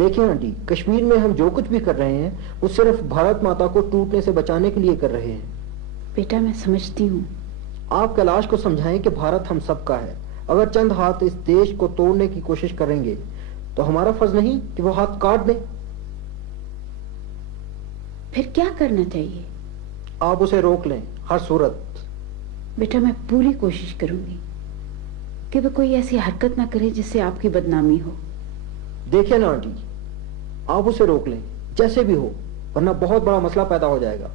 देखिए आंटी, कश्मीर में हम जो कुछ भी कर रहे हैं वो सिर्फ भारत माता को टूटने से बचाने के लिए कर रहे हैं। बेटा मैं समझती हूँ। आप कैलाश को समझाएं कि भारत हम सबका है। अगर चंद हाथ इस देश को तोड़ने की कोशिश करेंगे तो हमारा फर्ज नहीं कि वो हाथ काट दें। फिर क्या करना चाहिए? आप उसे रोक लें हर सूरत। बेटा मैं पूरी कोशिश करूंगी कि वो कोई ऐसी हरकत ना करे जिससे आपकी बदनामी हो। देखिए ना आंटी, आप उसे रोक लें जैसे भी हो, वरना बहुत बड़ा मसला पैदा हो जाएगा।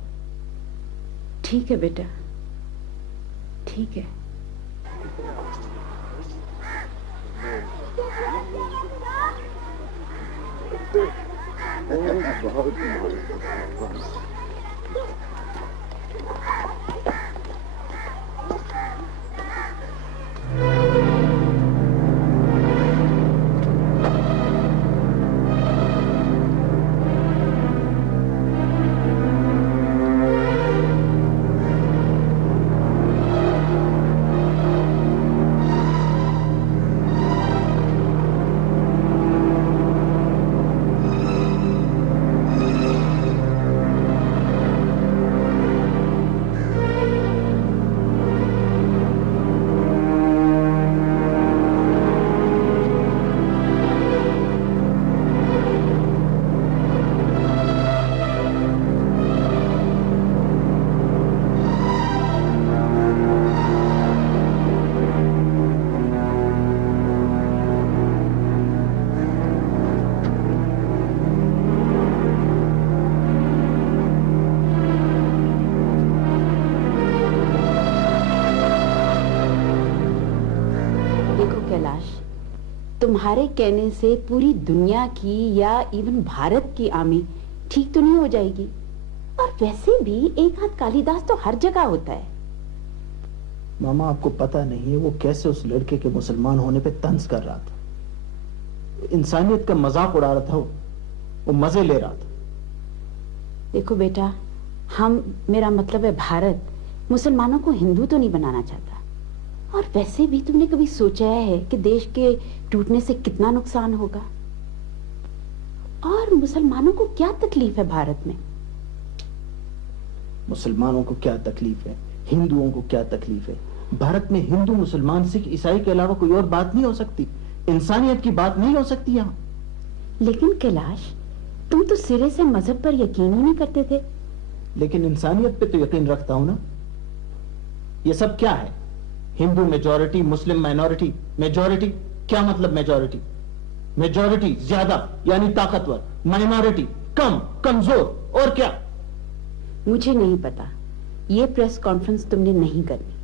ठीक है बेटा, ठीक है। तुम्हारे कहने से पूरी दुनिया की या इवन भारत की आर्मी ठीक तो नहीं हो जाएगी। और वैसे भी एक हाथ कालिदास तो हर जगह होता है। मामा आपको पता नहीं है वो कैसे उस लड़के के मुसलमान होने पे तंज कर रहा था। इंसानियत का मजाक उड़ा रहा था, वो मजे ले रहा था। देखो बेटा, मेरा मतलब है भारत मुसलमानों को हिंदू तो नहीं बनाना चाहता। और वैसे भी तुमने कभी सोचा है कि देश के टूटने से कितना नुकसान होगा? और मुसलमानों को क्या तकलीफ है भारत में? मुसलमानों को क्या तकलीफ है, हिंदुओं को क्या तकलीफ है? भारत में हिंदू, मुसलमान, सिख, ईसाई के अलावा कोई और बात नहीं हो सकती। इंसानियत की बात नहीं हो सकती यहाँ। लेकिन कैलाश, तुम तो सिरे से मजहब पर यकीन ही नहीं करते थे। लेकिन इंसानियत पे तो यकीन रखता हूं ना। ये सब क्या है? हिंदू मेजॉरिटी, मुस्लिम माइनॉरिटी। मेजॉरिटी क्या मतलब? मेजॉरिटी ज्यादा यानी ताकतवर, माइनॉरिटी कम, कमजोर, और क्या? मुझे नहीं पता। ये प्रेस कॉन्फ्रेंस तुमने नहीं करनी।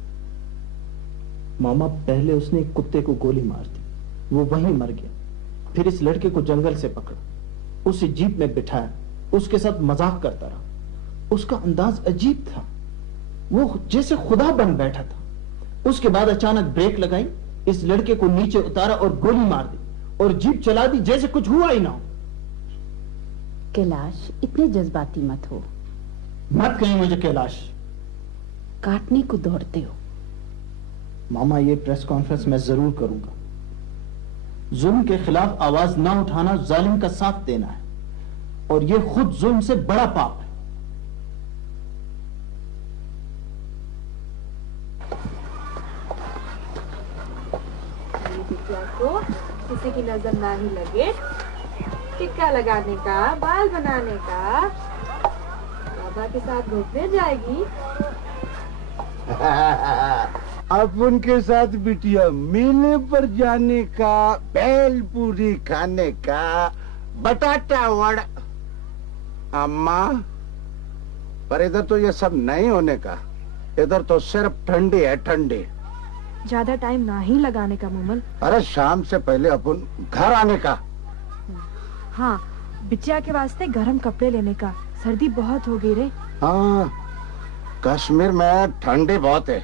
मामा, पहले उसने एक कुत्ते को गोली मार दी, वो वहीं मर गया। फिर इस लड़के को जंगल से पकड़ा, उसे जीप में बिठाया, उसके साथ मजाक करता रहा। उसका अंदाज अजीब था, वो जैसे खुदा बन बैठा था। उसके बाद अचानक ब्रेक लगाई, इस लड़के को नीचे उतारा और गोली मार दी और जीप चला दी जैसे कुछ हुआ ही ना हो। कैलाश, इतने जज्बाती मत हो। मत कहीं मुझे कैलाश। काटने को दौड़ते हो। मामा, ये प्रेस कॉन्फ्रेंस मैं जरूर करूंगा। जुल्म के खिलाफ आवाज ना उठाना जालिम का साथ देना है, और ये खुद जुल्म से बड़ा पाप है। को किसी की नजर ना ही लगे, टिक्का लगाने का, बाल बनाने का, बाबा के साथ घूमने जाएगी। अब उनके साथ बिटिया मेले पर जाने का, भेल पूरी खाने का, बटाटा वड़ा। अम्मा, पर इधर तो ये सब नहीं होने का। इधर तो सिर्फ ठंडी है, ठंडी। ज्यादा टाइम ना ही लगाने का मोमल। अरे शाम से पहले अपन घर आने का। हाँ, बिटिया के वास्ते गर्म कपड़े लेने का। सर्दी बहुत हो गई रे। हाँ, कश्मीर में ठंडी बहुत है।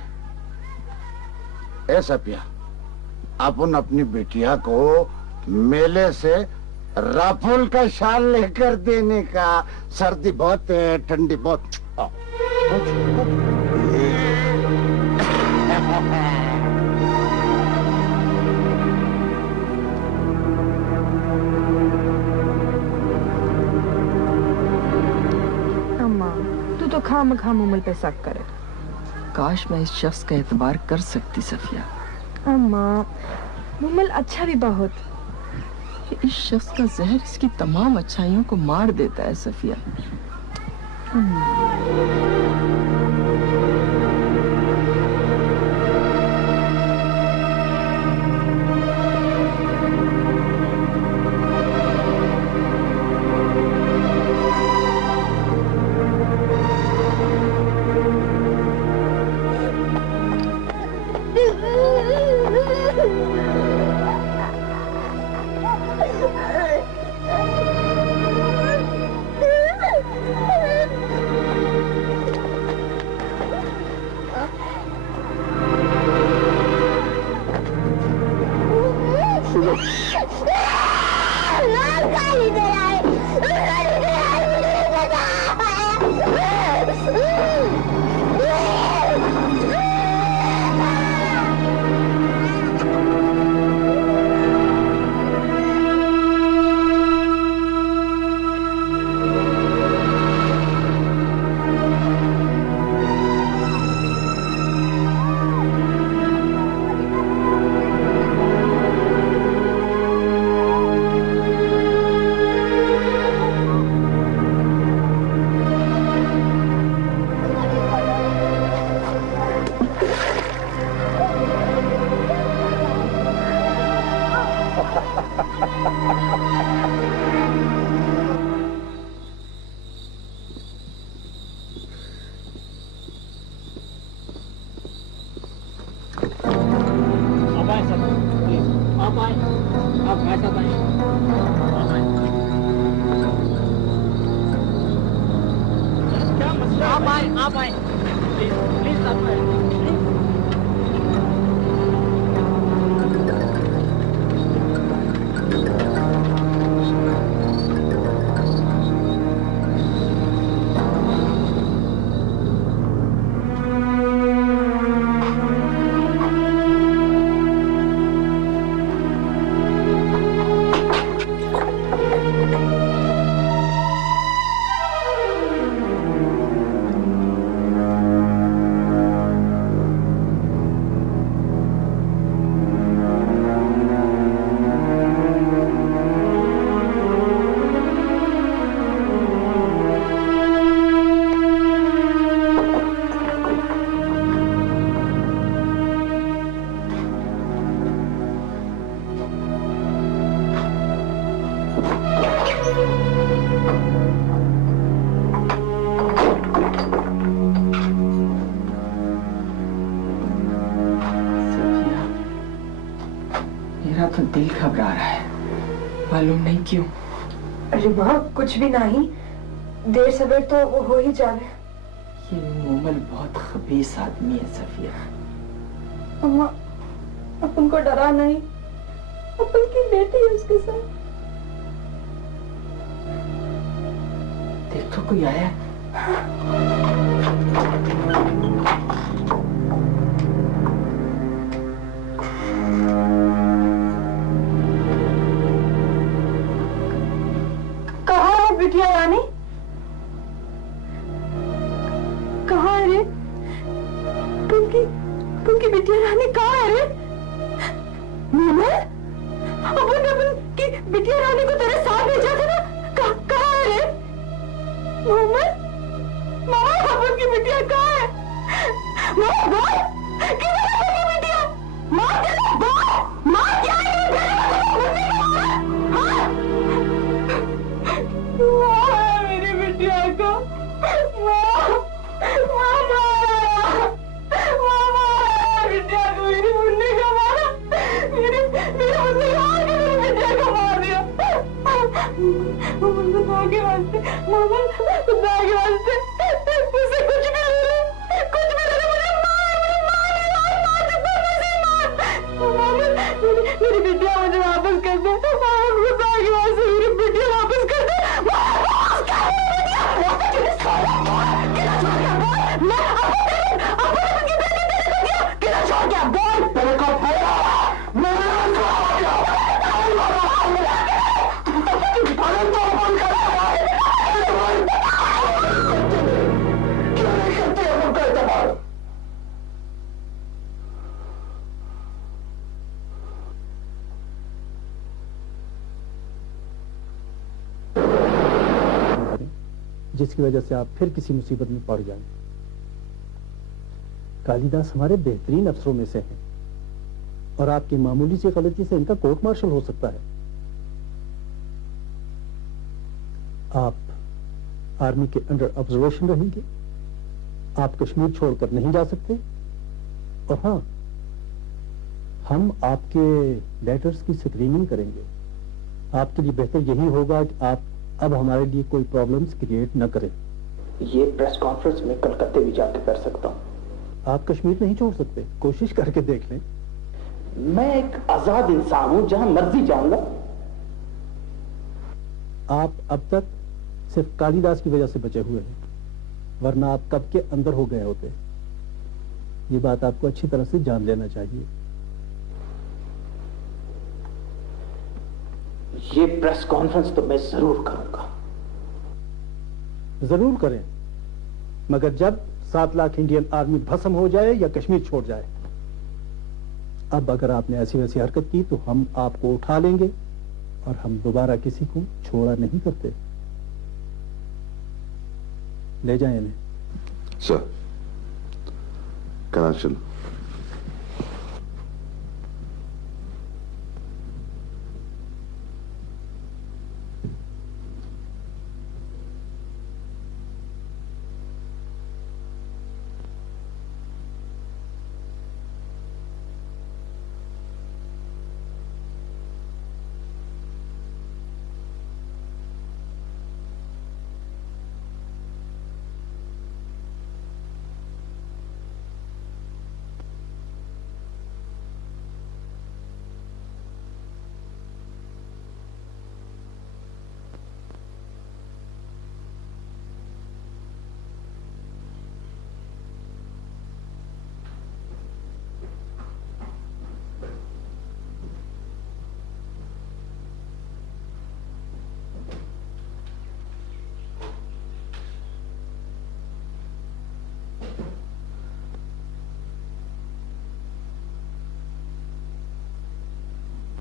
ए सपिया, अपन अपनी बिटिया को मेले से राफुल का शाल लेकर देने का। सर्दी बहुत है, ठंडी बहुत। खामखा मुमल पे शक करे। काश मैं इस शख्स का एतबार कर सकती सफिया। अम्मा, मुमल अच्छा भी बहुत। इस शख्स का जहर इसकी तमाम अच्छाइयों को मार देता है सफिया। तो दिल घबरा रहा है, मालूम नहीं क्यों। अरे माँ, कुछ भी नहीं, देर सवेर तो वो हो ही जावे। ये मोमल बहुत खबीस आदमी है सफिया। अम्मा, अपन को डरा नहीं, अपन की बेटी है उसके साथ। देख तो कोई आया। बिटिया रानी कहाँ है रे? तुमकी बिटिया रानी कहाँ है रे? मोमल, अपन की बिटिया रानी को तेरे साथ भेजा था ना? कहाँ है रे? मोमल, माँ, अपन की बिटिया कहाँ है? माँ बोल, किधर है मेरी बिटिया? माँ क्या बोल, माँ क्या है? मेरी बिटिया को बिटिया को मेरी मुन्नी का मारा, मेरी मुन्नी का आके मेरी बिटिया को मार दिया। खुदा के वास्ते, खुदा के वास्ते मुझसे कुछ भी ले ले, कुछ भी ले ले, मुझे मार मेरी बिटिया मुझे वापस कर दे। खुदा के वास्ते मेरी बिटिया वापस कर दे। जिसकी वजह से आप फिर किसी मुसीबत में पड़ जाएं। कालिदास हमारे बेहतरीन अफसरों में से हैं और आपकी मामूली सी गलती से इनका कोर्ट मार्शल हो सकता है। आप आर्मी के अंडर ऑब्जर्वेशन रहेंगे, आप कश्मीर छोड़कर नहीं जा सकते, और हाँ, हम आपके लेटर्स की स्क्रीनिंग करेंगे। आपके लिए बेहतर यही होगा कि आप अब हमारे लिए कोई प्रॉब्लम्स क्रिएट न करें। ये प्रेस कॉन्फ्रेंस में कलकत्ते भी जाके कर सकता हूँ। आप कश्मीर नहीं छोड़ सकते, कोशिश करके देख लें। मैं एक आजाद इंसान हूं, जहां मर्जी जाऊंगा। आप अब तक सिर्फ कालिदास की वजह से बचे हुए हैं, वरना आप कब के अंदर हो गए होते। ये बात आपको अच्छी तरह से जान लेना चाहिए। ये प्रेस कॉन्फ्रेंस तो मैं जरूर करूंगा। जरूर करें, मगर जब 7 लाख इंडियन आर्मी भस्म हो जाए या कश्मीर छोड़ जाए। अब अगर आपने ऐसी वैसी हरकत की तो हम आपको उठा लेंगे और हम दोबारा किसी को छोड़ा नहीं करते। ले जाएं इन्हें। सर, कहाँ चलो?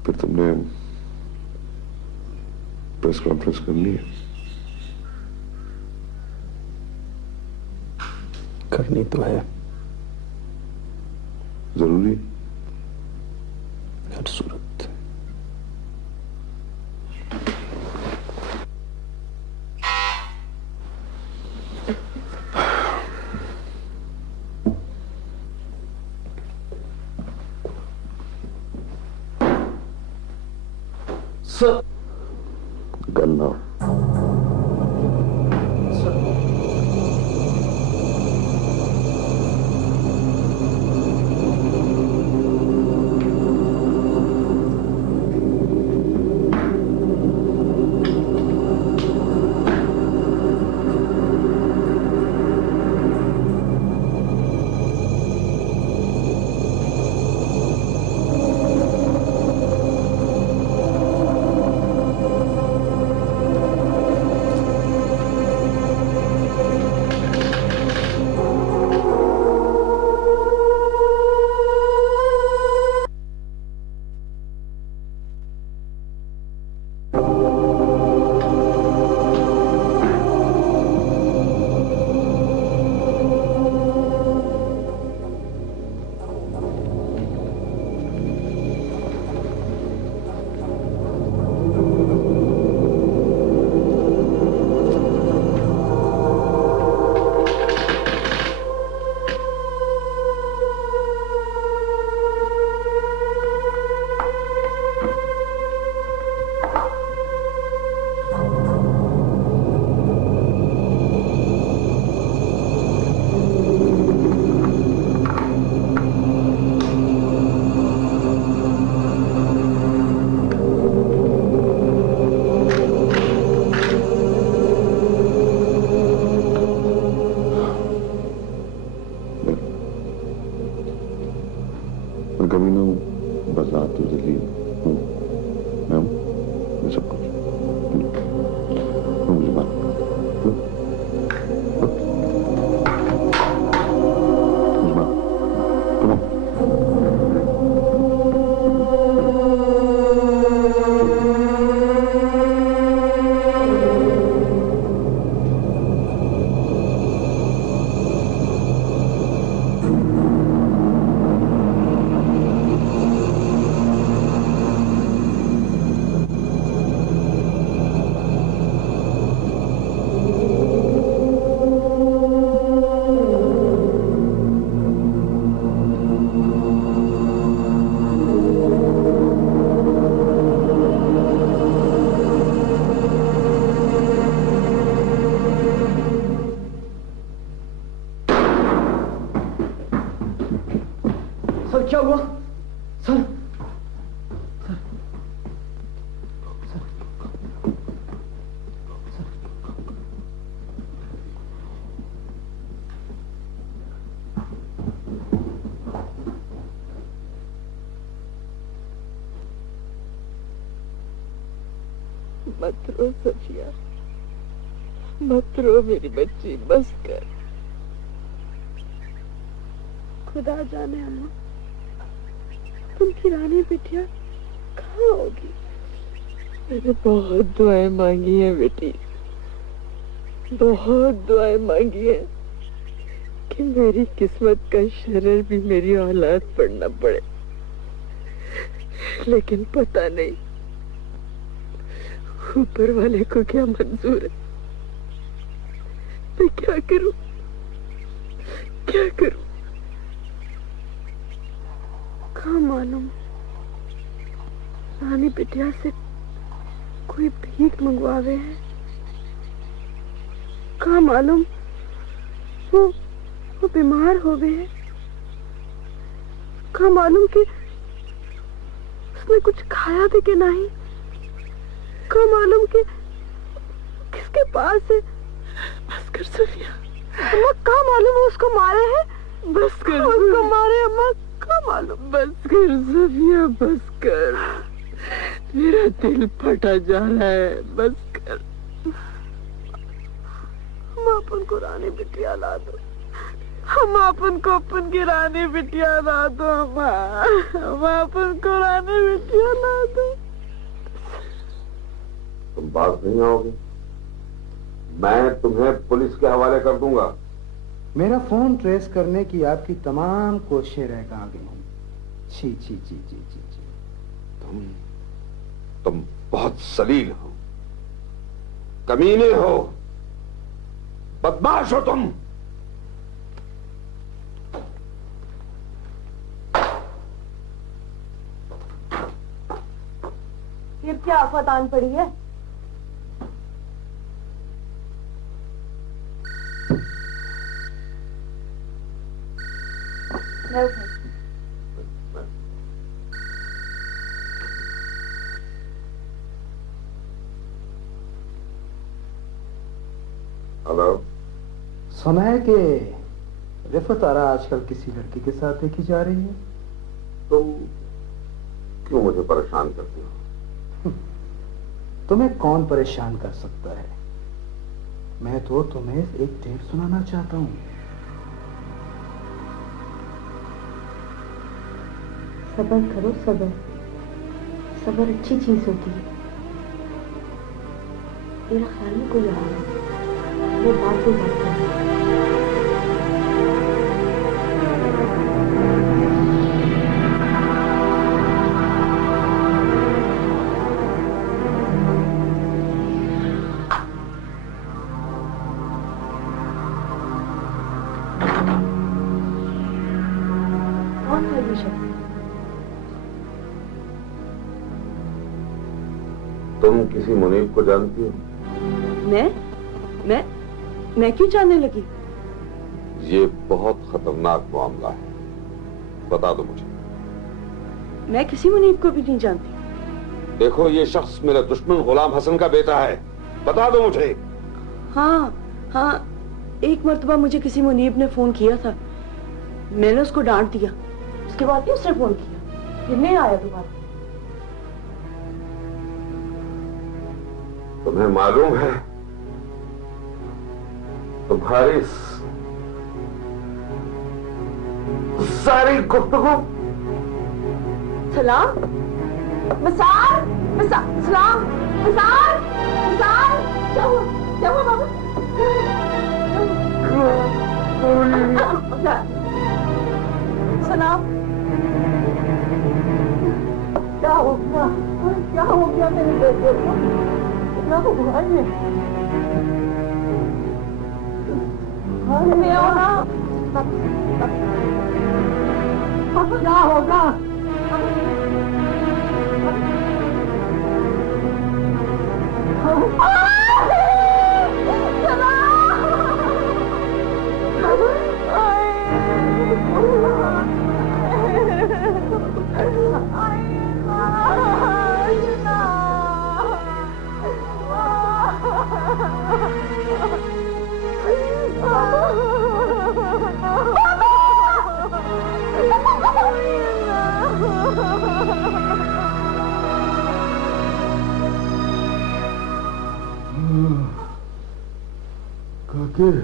फिर तुमने प्रेस कॉन्फ्रेंस कर ली है? करनी तो है, जरूरी? हर सूरत। सर, गन्ना मत रो सफिया, मत रो मेरी बच्ची, बस कर। खुदा जाने अम्मा, तुमकी रानी बिटिया कहाँ होगी? मैंने बहुत दुआएं मांगी हैं बेटी, बहुत दुआएं मांगी हैं कि मेरी किस्मत का शरर भी मेरी औलाद पर न पड़े, लेकिन पता नहीं ऊपर वाले को क्या मंजूर है। मैं क्या करूं, क्या करूं? कहाँ मालूम, रानी बिटिया से कोई भीख मंगवावे है। कहाँ मालूम वो बीमार हो गए हैं। कहाँ मालूम कि उसने कुछ खाया भी कि नहीं। कहाँ मालूम कि किसके पास है। बस कर सफिया, अम्मा कहाँ मालूम वो उसको मारे हैं। बस कर, उसको मारे अम्मा, कहाँ मालूम। बस कर सफिया, बस कर, मेरा दिल फटा जा रहा है, बस कर। हम अपन को रानी बिटिया ला दो, हम अपन को अपन की रानी बिटिया ला दो, हम अपन को रानी बिटिया ला दो। तुम बात नहीं आओगे, मैं तुम्हें पुलिस के हवाले कर दूंगा। मेरा फोन ट्रेस करने की आपकी तमाम कोशिशें रह कहाँ गई हैं। छी छी छी छी छी छी। तुम बहुत सलील हो, कमीने हो, बदमाश हो तुम। फिर क्या आफत आन पड़ी है। हेलो। सुना है कि रिफत आरा आजकल किसी लड़की के साथ देखी जा रही है। तुम क्यों मुझे परेशान करती हो? तुम्हें कौन परेशान कर सकता है। मैं तो तुम्हें एक टेप सुनाना चाहता हूँ। सब्र करो, सब्र, सब्र अच्छी चीज होती है। मेरा ख्याल में कोई आ रहा है, वो बात को बात करें। कौन है ये शख्स? तुम किसी मुनीब को जानती हो? मैं क्यों जानने लगी? ये बहुत खतरनाक मामला है, बता दो मुझे। मैं किसी मुनीब को भी नहीं जानती। देखो, ये शख्स मेरा दुश्मन गुलाम हसन का बेटा है, बता दो मुझे। हाँ, एक मर्तबा मुझे किसी मुनीब ने फोन किया था, मैंने उसको डांट दिया, उसके बाद भी उसने फोन किया, फिर नहीं आया दोबारा। तुम्हें मालूम है, तुम्हारी सारी गुफ्तगू सलाम मिसाल सलाम मिसाल क्या हुआ बाबा? सलाम क्या हो गया मेरे बेटे को? क्या हुआ ये? में आओ ना, क्या होगा? फकीर,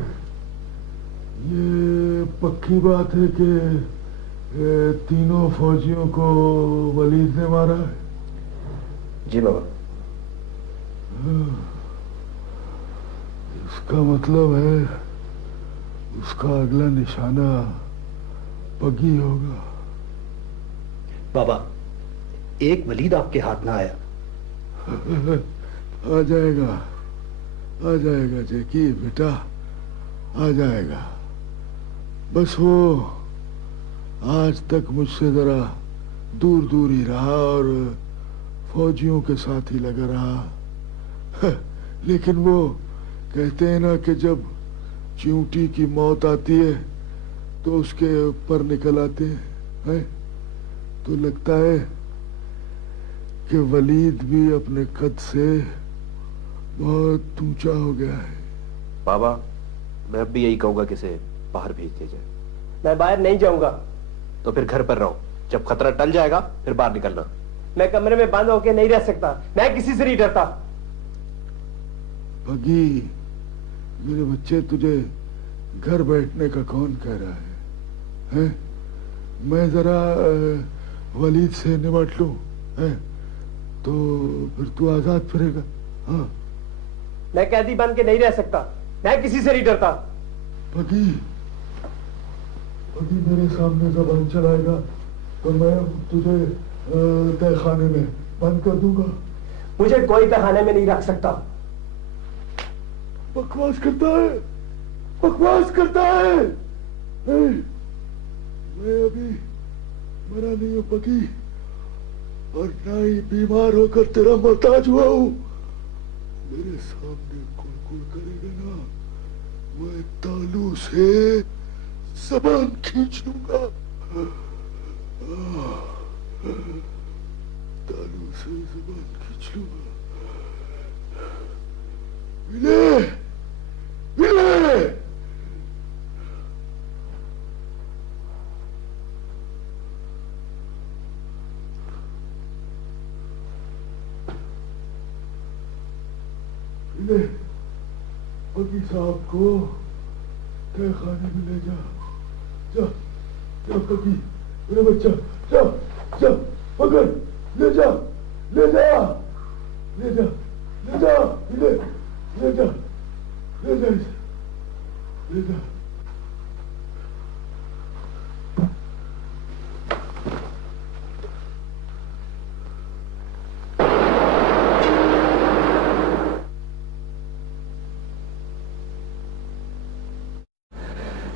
ये पक्की बात है कि तीनों फौजियों को वलीद ने मारा है? जी बाबा। इसका मतलब है उसका अगला निशाना पगी होगा। बाबा, एक वलीद आपके हाथ ना आया। आ जाएगा जैकी बेटा, आ जाएगा। बस वो आज तक मुझसे जरा दूर दूर ही रहा और फौजियों के साथ ही लगा रहा। लेकिन वो कहते हैं ना कि जब चींटी की मौत आती है तो उसके पर निकल आते हैं। तो लगता है कि वलीद भी अपने कद से बहुत ऊंचा हो गया है। बाबा, मैं अब भी यही कहूंगा कि इसे बाहर भेज दिया जाए। मैं बाहर नहीं जाऊंगा। तो फिर घर पर रहो, जब खतरा टल जाएगा फिर बाहर निकलना। मैं कमरे में बंद होकर नहीं रह सकता, मैं किसी से नहीं डरता। पगी, मेरे बच्चे, तुझे घर बैठने का कौन कह रहा है? मैं जरा वलीद से निपट लूं, तो फिर तू आजाद फिरेगा। हाँ, मैं कैदी बन के नहीं रह सकता, मैं किसी से नहीं डरता। पगी, मेरे सामने जबान चलाएगा तो मैं तुझे तहखाने में बंद कर दूंगा। मुझे कोई तहखाने में नहीं रख सकता। बकवास करता है। मैं अभी मरा नहीं हूं पगी, और ना ही बीमार होकर तेरा मोहताज हुआ हूं। मेरे सामने कुड़कुड़ करेगा ना, मैं तालू से जबान खींच लूंगा। तालू से जबान खींच लूंगा। मिले पगी साहब को तहखाने में ले जा। जा पगी, मेरा बच्चा, जा पकड़, ले जा।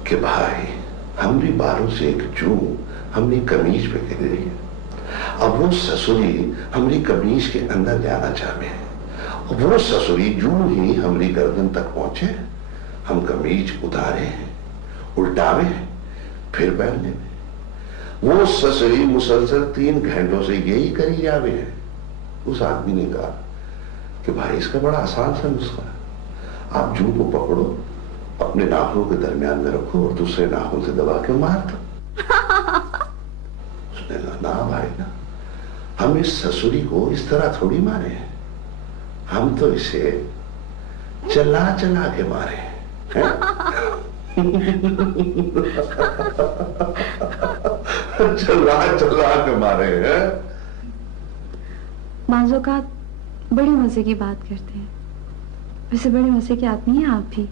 कि भाई हमरी बालों से एक जू हमरी कमीज पे गिर रही है। अब वो ससुरी हमरी कमीज के अंदर जाना चाहे, वो ससुरी जू ही हमरी गर्दन तक पहुंचे, हम कमीज उतारे उल्टावे फिर पहनने में। वो ससुरी मुसलसल 3 घंटों से यही करी जावे है। उस आदमी ने कहा कि भाई इसका बड़ा आसान सा नुस्खा है, आप जू को पकड़ो, अपने नाखूनों के दरमियान में रखो और दूसरे नाखून से दबा के मार दो। उसने कहा ना भाई ना, हम इस ससुरी को इस तरह थोड़ी मारे हैं, हम तो इसे चला के मारे हैं। चला के मारे हैं। माज़ोकात बड़े मजे की बात करते हैं, वैसे बड़े मजे के आदमी हैं आप भी।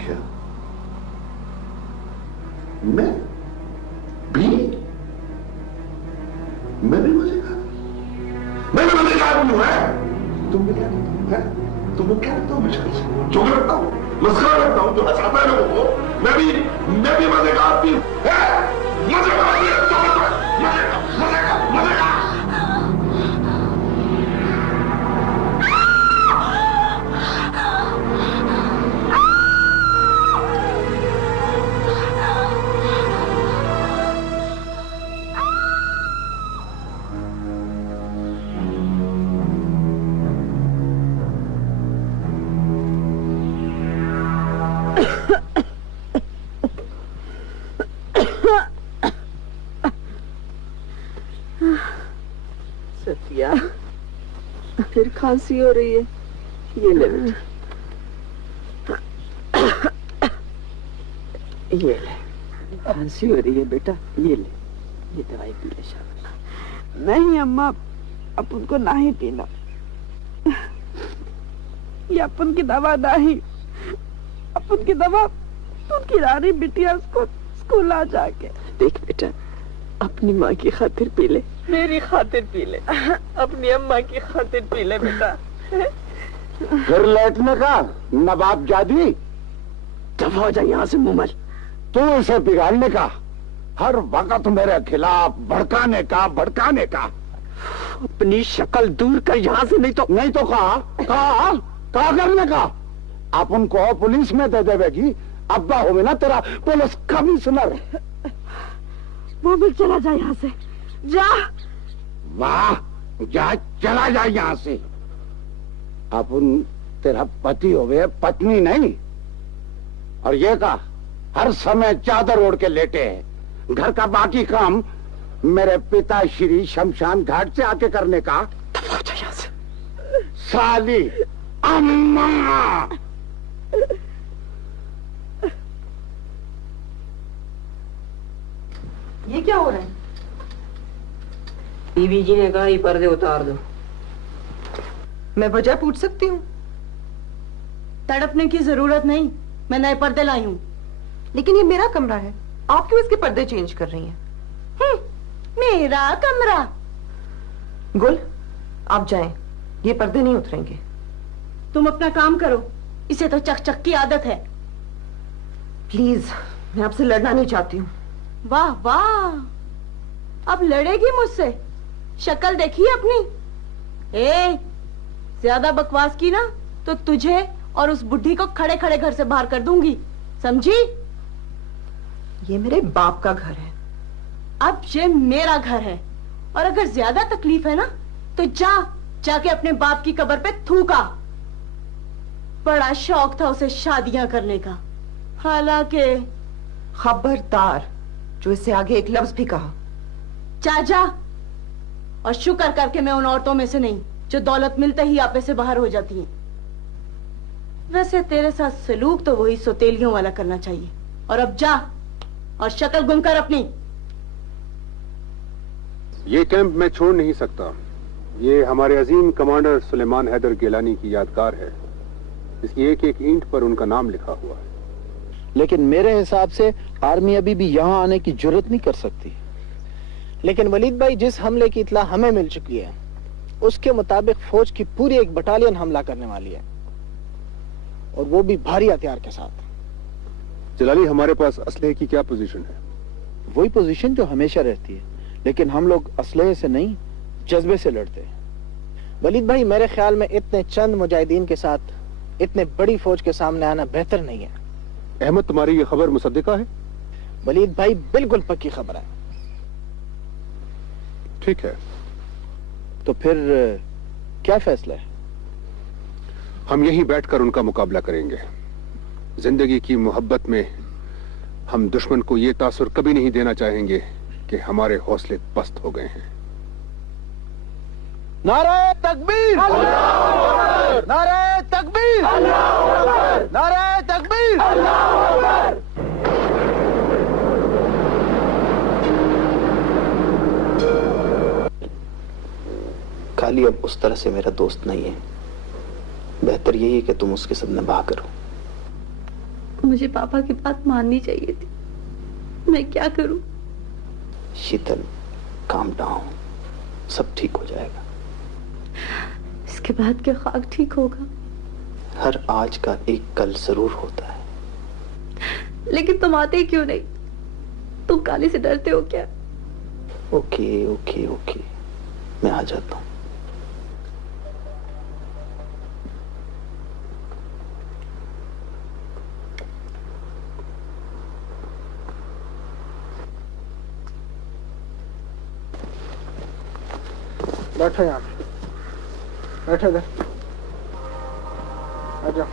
क्या मैं भी मजे का? मैं भी मजे का आदमी हूं। तुम भी क्या करते हो? तुम क्या करते हो? मुश्किल से जोक रखता हूं, मस्करा रखता हूं, जो हंसाता है लोगों को। मैं भी मजे का आदमी हूं। मजे का आदमी, मजे का। सतिया, फिर खांसी हो रही है। ये ले बेटा, ये ले, खांसी हो रही है बेटा, ये ले, ये दवाई पी ले शाबाश। नहीं अम्मा, अपन को नहीं पीना, ये अपन की दवा नहीं, अपन की दवा तू खिलानी बिटिया उसको स्कूल आ जाके। देख बेटा, अपनी माँ की खातिर पी ले, मेरी खातिर पी ले, अपनी अम्मा की खातिर पी ले बेटा। फिर लेटने का नवाब जादी, दफा हो जा यहाँ से मुमल। तू इसे बिगाड़ने का, हर वक्त मेरे खिलाफ भड़काने का। अपनी शक्ल दूर कर यहाँ से, नहीं तो कहा करने का। अपन को पुलिस में दे देगी, अब्बा होवे ना तेरा पुलिस कमिश्नर। मुमल चला जा यहाँ से, जा। वाह, जा, चला जा यहाँ से। अपन तेरा पति होवे, पत्नी नहीं। और ये का हर समय चादर ओढ़ के लेटे है। घर का बाकी काम मेरे पिता श्री शमशान घाट से आके करने का। यहाँ से साली अम्मा। ये क्या हो रहा है? बीबी जी ने कहा ये पर्दे उतार दो। मैं वजह पूछ सकती हूँ? तड़पने की जरूरत नहीं, मैं नए पर्दे लाई हूँ। लेकिन ये मेरा कमरा है, आप क्यों इसके पर्दे चेंज कर रही हैं? मेरा कमरा? गुल, आप जाएं, ये पर्दे नहीं उतरेंगे। तुम अपना काम करो, इसे तो चक की आदत है। प्लीज, मैं आपसे लड़ना नहीं चाहती हूँ। वाह वाह, अब लड़ेगी मुझसे? शक्ल देखी अपनी? ज्यादा बकवास की ना तो तुझे और उस बुढ़ी को खड़े खड़े घर से बाहर कर दूंगी, समझी? ये मेरे बाप का घर है। अब ये मेरा घर है, और अगर ज्यादा तकलीफ है ना तो जाके अपने बाप की कब्र पे थूका। बड़ा शौक था उसे शादियां करने का, हालांकि। खबरदार, जो इससे आगे एक लफ्ज भी कहा। जा, और शुक्र करके मैं उन औरतों में से नहीं जो दौलत मिलते ही आपे से बाहर हो जाती हैं। वैसे तेरे साथ सलूक तो वही सोतेलियों वाला करना चाहिए। और अब जा और शक्ल गुम कर अपनी। ये कैंप मैं छोड़ नहीं सकता। ये हमारे अजीम कमांडर सुलेमान हैदर गिलानी की यादगार है। इसकी एक एक ईंट पर उनका नाम लिखा हुआ है। लेकिन मेरे हिसाब से आर्मी अभी भी यहाँ आने की जरूरत नहीं कर सकती। लेकिन वलीद भाई, जिस हमले की इत्ला हमें मिल चुकी है उसके मुताबिक फौज की पूरी एक बटालियन हमला करने वाली है, और वो भी भारी हथियार के साथ। जलाली, हमारे पास असलहे की क्या पोजीशन है? वही पोजीशन जो हमेशा रहती है, लेकिन हम लोग असलहे से नहीं, जज्बे से लड़ते हैं। वलीद भाई, मेरे ख्याल में इतने चंद मुजाहिदीन के साथ इतने बड़ी फौज के सामने आना बेहतर नहीं है। अहमद, तुम्हारी ये खबर मुसद्दिका है? वलीद भाई, बिल्कुल पक्की खबर है। ठीक है, तो फिर क्या फैसला है? हम यहीं बैठकर उनका मुकाबला करेंगे। जिंदगी की मोहब्बत में हम दुश्मन को ये तासुर कभी नहीं देना चाहेंगे कि हमारे हौसले पस्त हो गए हैं। नारे तकबीर! नारे तकबीर! नारे तकबीर! खाली अब उस तरह से मेरा दोस्त नहीं है। बेहतर यही है कि तुम उसके साथ निभा करो। मुझे पापा की बात माननी चाहिए थी, मैं क्या करूं? शीतल, काम डाउन, सब ठीक हो जाएगा। इसके बाद क्या खाक ठीक होगा? हर आज का एक कल जरूर होता है। लेकिन तुम आते क्यों नहीं? तुम काली से डरते हो क्या? ओके ओके ओके, मैं आ जाता हूं। बैठो यहाँ पे, बैठो इधर, आ जाओ।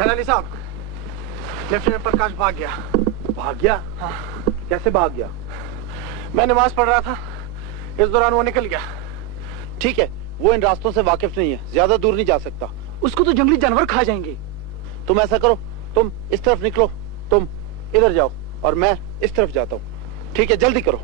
अली साहब, लेफ्टिनेंट प्रकाश भाग गया। भाग गया? हाँ। कैसे भाग गया? मैं नमाज पढ़ रहा था, इस दौरान वो निकल गया। ठीक है, वो इन रास्तों से वाकिफ नहीं है, ज्यादा दूर नहीं जा सकता। उसको तो जंगली जानवर खा जाएंगे। तुम ऐसा करो, तुम इस तरफ निकलो, तुम इधर जाओ और मैं इस तरफ जाता हूँ। ठीक है, जल्दी करो।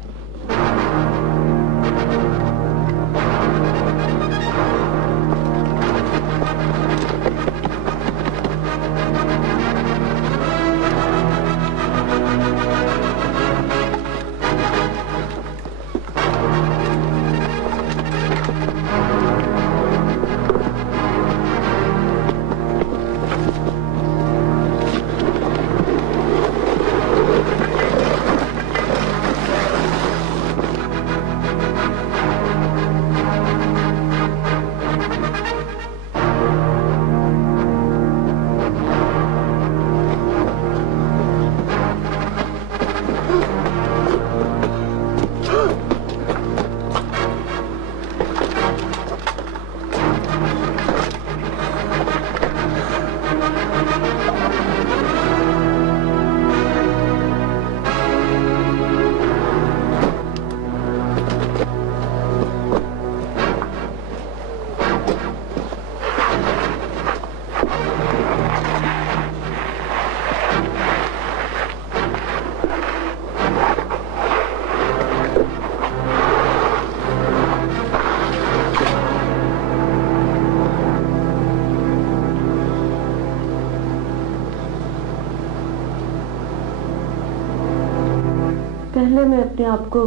पहले मैं अपने आप को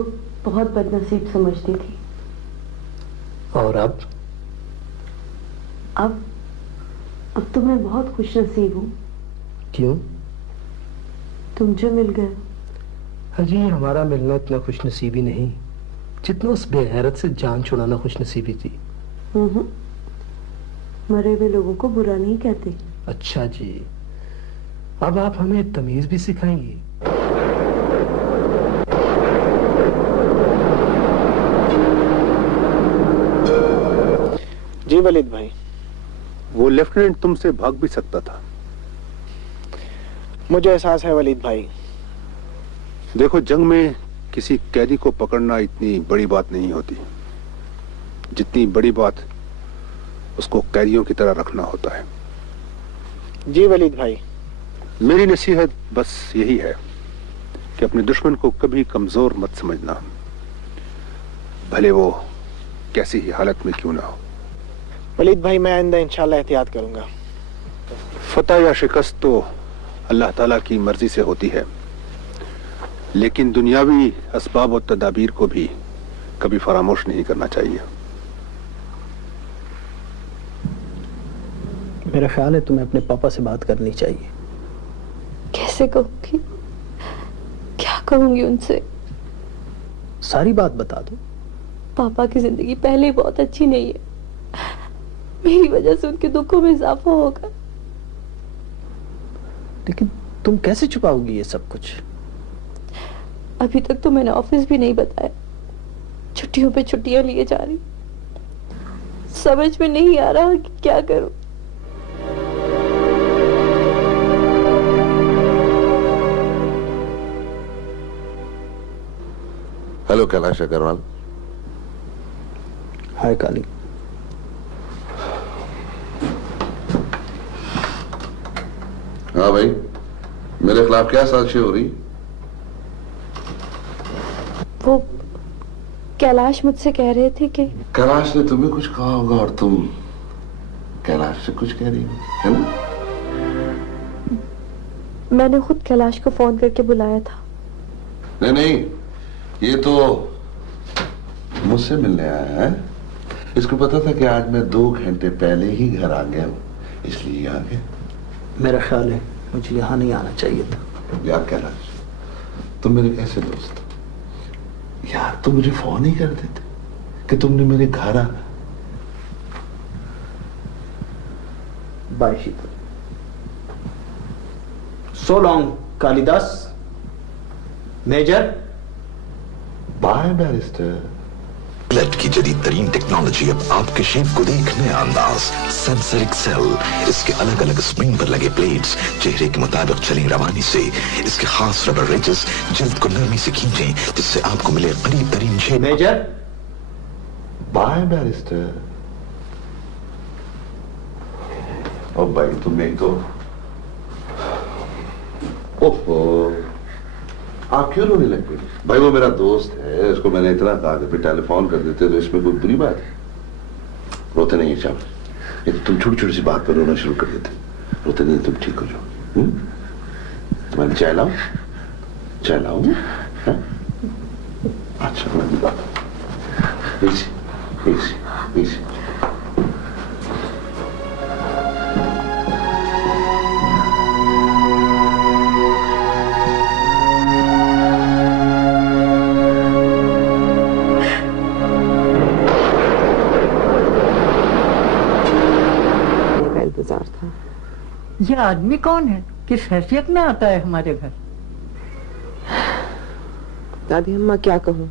बहुत बदनसीब समझती थी, और अब तो मैं बहुत खुशनसीब हूँ। क्यों? तुम जो मिल गए। अजी, हमारा मिलना इतना खुशनसीबी नहीं जितना उस बेगैरत से जान छुड़ाना खुशनसीबी थी। मरे हुए लोगों को बुरा नहीं कहते। अच्छा जी, अब आप हमें तमीज भी सिखाएंगी? जी वलीद भाई। वो लेफ्टिनेंट तुमसे भाग भी सकता था। मुझे एहसास है वलीद भाई। देखो, जंग में किसी कैदी को पकड़ना इतनी बड़ी बात नहीं होती जितनी बड़ी बात उसको कैदियों की तरह रखना होता है। जी वलीद भाई। मेरी नसीहत बस यही है कि अपने दुश्मन को कभी कमजोर मत समझना, भले वो कैसी ही हालत में क्यों ना हो। वलीद भाई, मैं आइंदा इंशाल्लाह एहतियात करूंगा। फतह या शिकस्त तो अल्लाह ताला की मर्जी से होती है, लेकिन दुनियावी असबाब और तदाबीर को भी कभी फरामोश नहीं करना चाहिए। मेरा ख्याल है तुम्हें अपने पापा से बात करनी चाहिए। कैसे कहूंगी? क्या कहूंगी उनसे? सारी बात बता दो। पापा की जिंदगी पहले ही बहुत अच्छी नहीं है, मेरी वजह से उनके दुखों में इजाफा होगा। लेकिन तुम कैसे छुपाओगी ये सब कुछ? अभी तक तो मैंने ऑफिस भी नहीं बताया, छुट्टियों पे छुट्टियां लिए जा रही। समझ में नहीं आ रहा कि क्या करूं। हेलो कैलाश अग्रवाल। हाय काली। हाँ भाई, मेरे खिलाफ क्या साजिश हो रही? वो कैलाश मुझसे कह रहे थे कि कैलाश ने तुम्हें कुछ कहा होगा और तुम कैलाश से कुछ कह रही हो, है ना? मैंने खुद कैलाश को फोन करके बुलाया था। नहीं, ये तो मुझसे मिलने आया है। इसको पता था कि आज मैं 2 घंटे पहले ही घर आ गया हूँ, इसलिए आ गया। मेरा ख्याल है मुझे यहाँ नहीं आना चाहिए था। यार कैलाश, तुम मेरे कैसे दोस्त हो यार? तुम मुझे फोन ही कर देते कि तुमने मेरे घर आना। Bye Sheetal. So long Kalidas. Major. Bye barrister. Blood की जदीद तरीन टेक्नोलॉजी अब आपके शेप को देख नया अंदाज। सेंसर एक्सेल, इसके अलग अलग स्प्रिंग पर लगे प्लेट्स चेहरे के मुताबिक चलें रवानी से। इसके खास रबर रिजेस जल्द को नरमी से खींचें जिससे आपको मिले करीब तरीन शेप। Major, bye barrister. ओ भाई तुमने तो, ओहो, आप क्यों रोने लग गए? भाई वो मेरा दोस्त है, उसको मैंने इतना कहा कि फिर टेलीफोन कर देते तो इसमें कोई बुरी बात है? रोते नहीं है शाम, ये तो तुम छोटी छोटी सी बात पर रोना शुरू कर देते। रोते नहीं, तुम ठीक हो जाओ। तुम्हारी चाय लाऊं? चाय लाऊं? अच्छा, मैं भी बात। इसी इसी इसी था। ये आदमी कौन है? किस हैसियत में आता है हमारे घर? दादी अम्मा क्या कहूँ,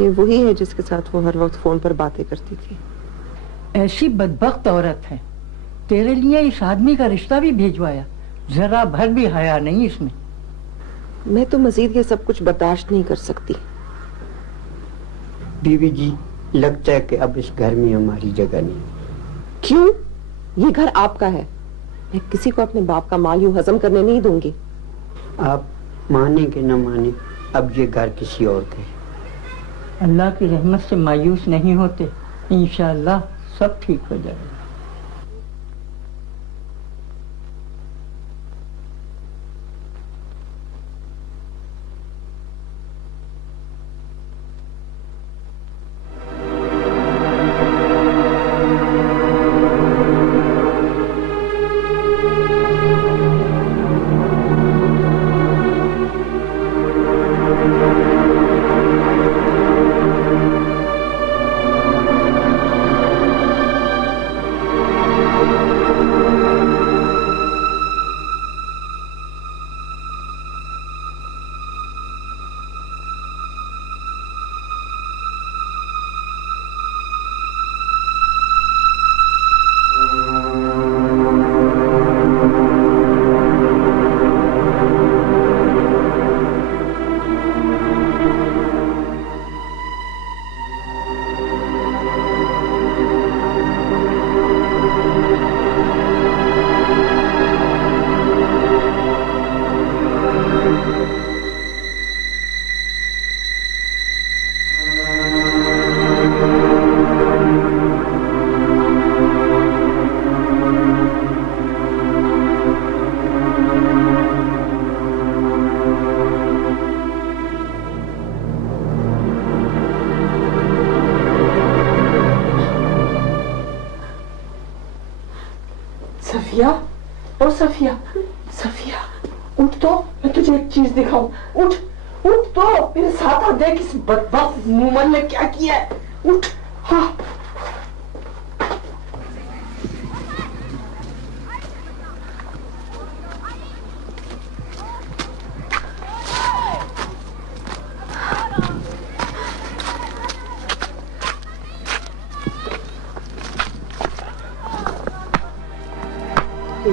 ये वही है जिसके साथ वो हर वक्त फोन पर बातें करती थी। ऐसी बदबख्त औरत है, तेरे लिए इस आदमी का रिश्ता भी भेजवाया, जरा भर भी हया नहीं इसमें। मैं तो मजीद ये सब कुछ बर्दाश्त नहीं कर सकती। बीवी जी, लगता है कि अब इस घर में हमारी जगह नहीं। क्यों? ये घर आपका है, मैं किसी को अपने बाप का माल यूं हजम करने नहीं दूंगी। आप माने कि न माने, अब ये घर किसी और का है। अल्लाह की रहमत से मायूस नहीं होते, इंशाअल्लाह सब ठीक हो जाएगा। सफिया, ओ सफिया, सफिया उठ तो, मैं तुझे एक चीज दिखाऊं। उठ उठ तो, मेरे साथ आ, देख इस बदबख्त मूमन ने क्या किया है। उठ। हाँ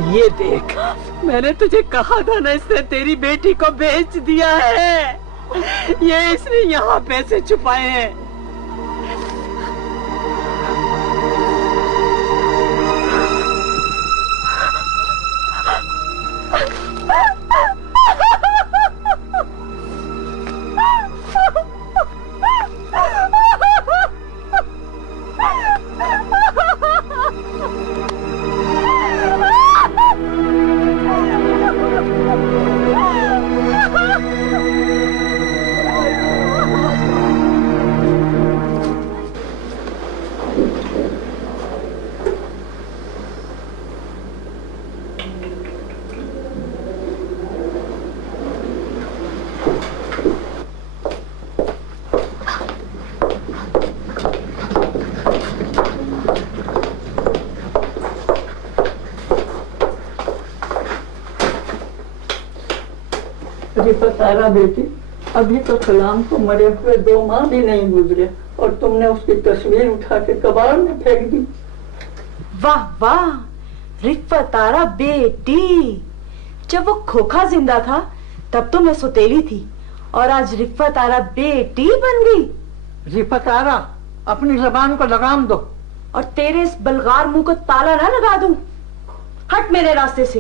ये देख, मैंने तुझे कहा था ना, इसने तेरी बेटी को बेच दिया है। ये इसने यहाँ पैसे छुपाए हैं। पता रहा बेटी, अभी तो कलाम को मरे हुए 2 माह भी नहीं गुजरे और तुमने उसकी तस्वीर उठा के कबाड़ में फेंक दी। वाह वाह, रिफ़त आरा बेटी, जब वो खोखा जिंदा था तब तो मैं सौतेली थी, और आज रिफ़त आरा बेटी बन गई। रिफ़त आरा, अपनी जबान को लगाम दो। और तेरे इस बलगार मुंह को ताला ना लगा दूं। हट मेरे रास्ते से।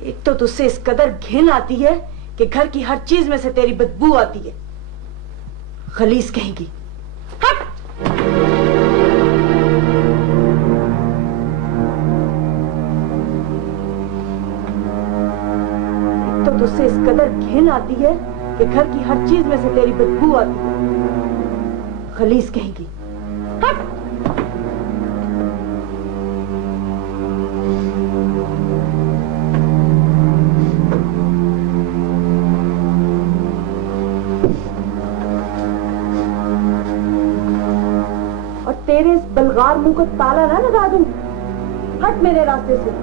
एक तो तुझसे इस कदर घिन आती है कि घर की हर चीज में से तेरी बदबू आती है। खलीस कहेगी। हट। एक तो तुझसे इस कदर घिन आती है कि घर की हर चीज में से तेरी बदबू आती है। खलीस कहेगी। हट। तेरे इस बलगार मुंह को ताला ना लगा दूं। हट मेरे रास्ते से।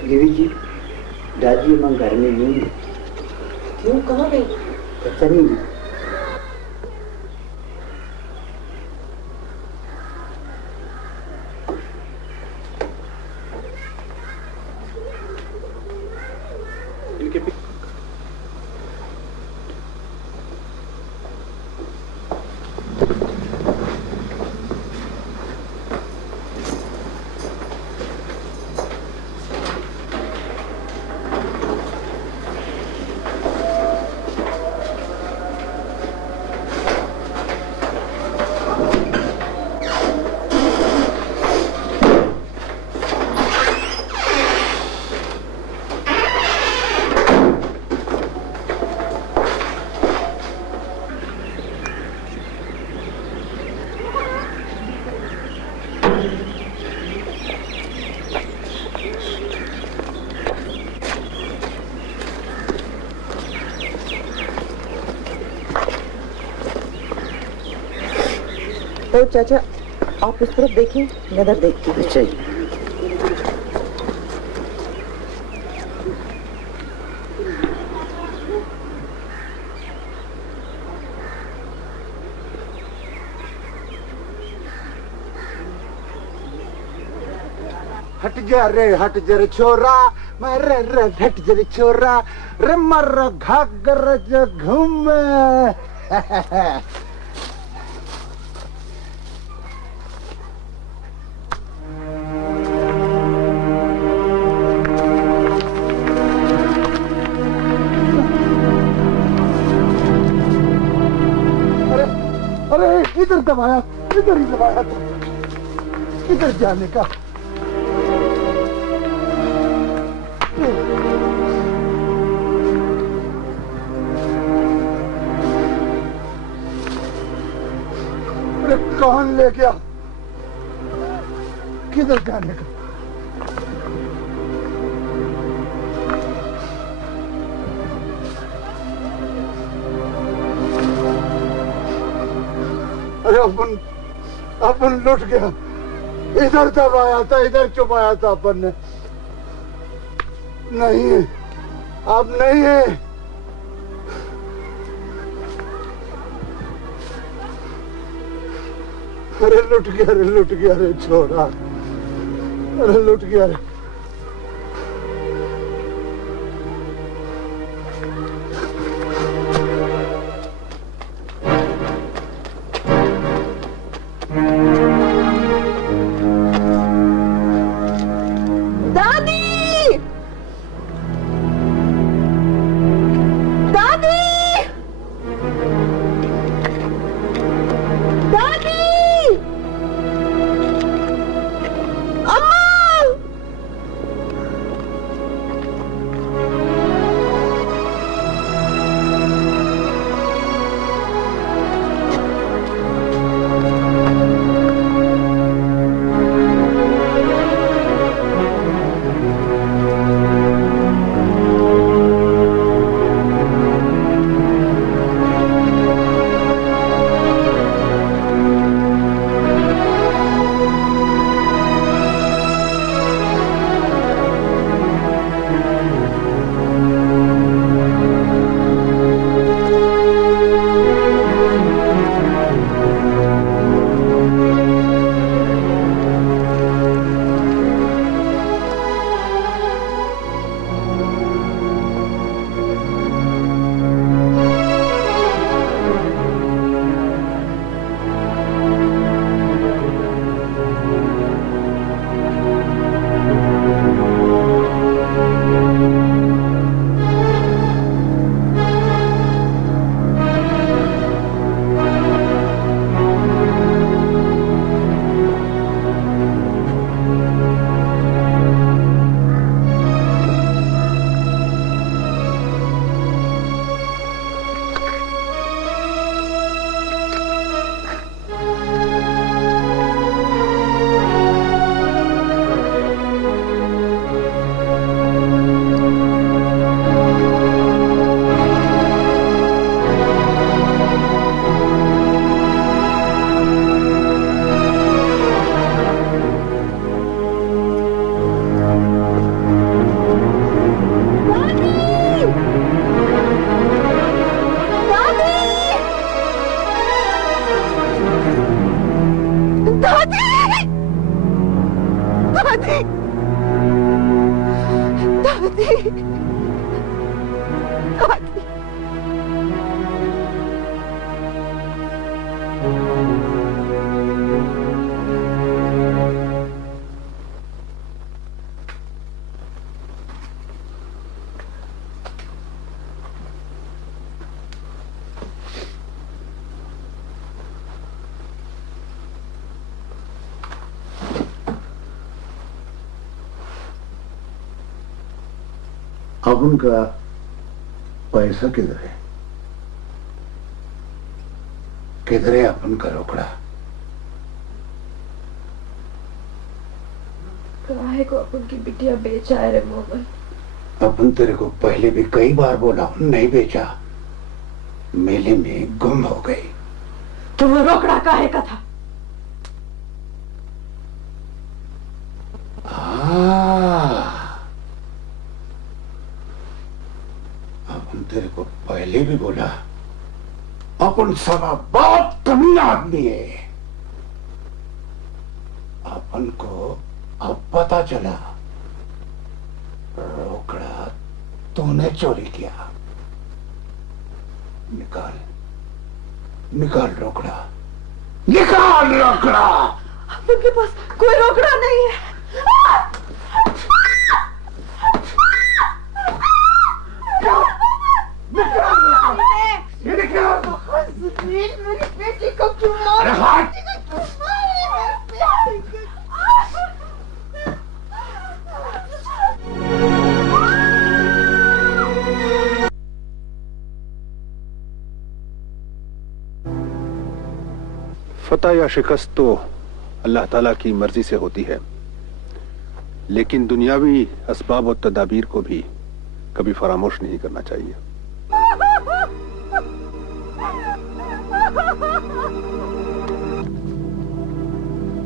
देवी जी, दादी अम्मा घर में नहीं है। क्यों, कहाँ गई? पता नहीं। तो चाचा आप इस तरफ देखिए, नजर देखती हूँ। अच्छा जी। हट जा रे छोरा, मरे रे हट जा रे छोरा, रे मर घागर ज घूम। अरे इधर दबाया, इधर ही दबाया, इधर जाने का। अरे कौन ले गया, किधर जाने का? अरे अपन लुट गया। इधर दबाया था, इधर छुपाया था अपन ने। नहीं है, अब नहीं है। अरे लुट गया रे छोरा, अरे लुट गया रे। अब उनका पैसा किधर है? किधर है अपन का रोकड़ा? काहे को अपन की बिटिया बेचा है रे मोहन? अपन तेरे को पहले भी कई बार बोला नहीं बेचा, मेले में गुम हो गई। तो वो रोकड़ा काहे का था? अपन तेरे को पहले भी बोला अपन सवा बहुत कमीना आदमी है। अपन को अब पता चला रोकड़ा तूने चोरी किया। निकाल निकाल रोकड़ा, निकाल रोकड़ा। अपन के पास कोई रोकड़ा नहीं है। मेरी बेटी को क्यों मारा? फतह या शिकस्त तो अल्लाह ताला की मर्जी से होती है, लेकिन दुनियावी असबाब और तदाबीर को भी कभी फरामोश नहीं करना चाहिए।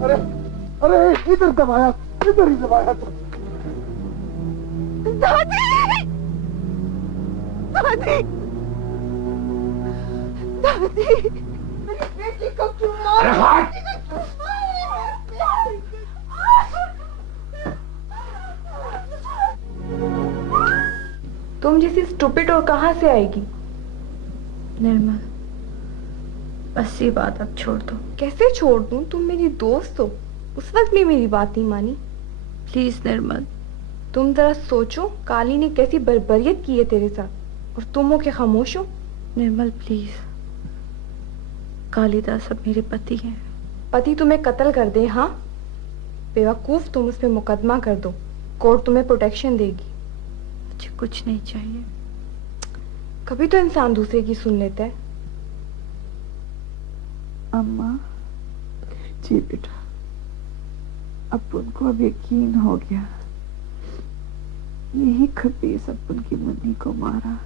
अरे अरे इधर दबाया, इधर ही दबाया। दादी दादी दादी मेरी बेटी को क्यों मारा? अरे हाथ! तुम जैसी स्टूपिड और कहाँ से आएगी? निर्मल, बस ये बात अब छोड़ दो। कैसे छोड़ दूं? तुम मेरी दोस्त हो, उस वक्त भी मेरी बात नहीं मानी। प्लीज निर्मल, तुम जरा सोचो काली ने कैसी बर्बरियत की है तेरे साथ, और तुम हो के खामोश हो। निर्मल प्लीज, कालिदास अब मेरे पति हैं। पति तुम्हें कत्ल कर दे? हाँ बेवकूफ, तुम उस पर मुकदमा कर दो, कोर्ट तुम्हें प्रोटेक्शन देगी। मुझे कुछ नहीं चाहिए। कभी तो इंसान दूसरे की सुन लेता है। अम्मा जी बेटा, अब उनको अब यकीन हो गया, यही खबीस अब उनकी मुन्नी को मारा।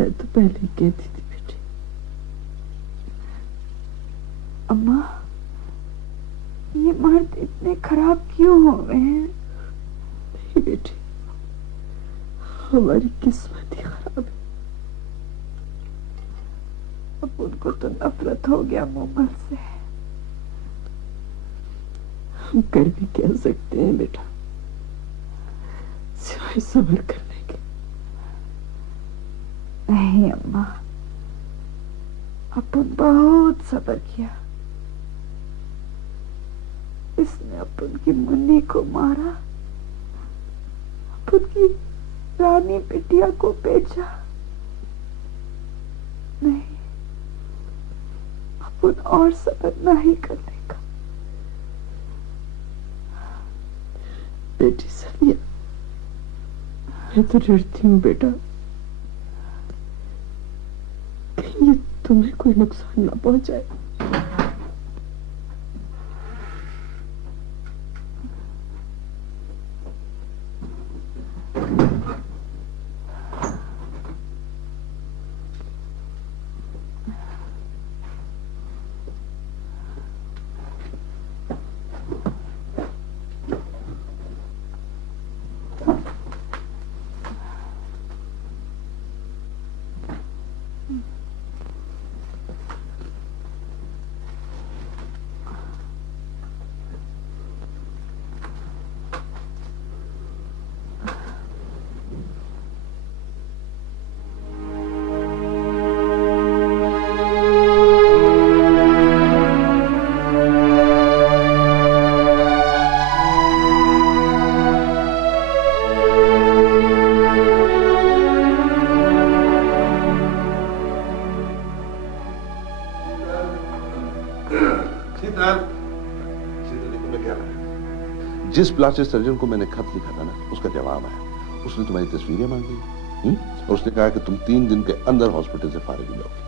मैं तो पहले ही कहती थी बेटी। अम्मा, ये मर्द इतने खराब क्यों हो गए हैं? नहीं बेटी, हमारी किस्मत ही खराब है। अब उनको तो नफरत हो गया मोमल से। हम कर भी क्या सकते हैं बेटा, सिवाय सब्र करने के। नहीं अम्मा, अपन बहुत सब्र किया। इसने अपन की मुन्नी को मारा, अपन की रानी बिटिया को बेचा। नहीं, अपन और सब्र नहीं करने का। बेटी सनिया, मैं तो डरती हूँ बेटा, कहीं ये तुम्हें कोई नुकसान ना पहुंचाए। जिस प्लास्टिक सर्जन को मैंने खत लिखा था ना, उसका जवाब आया। उसने तुम्हारी तस्वीरें मांगी और उसने कहा कि तुम 3 दिन के अंदर हॉस्पिटल से फारिग हो जाओगे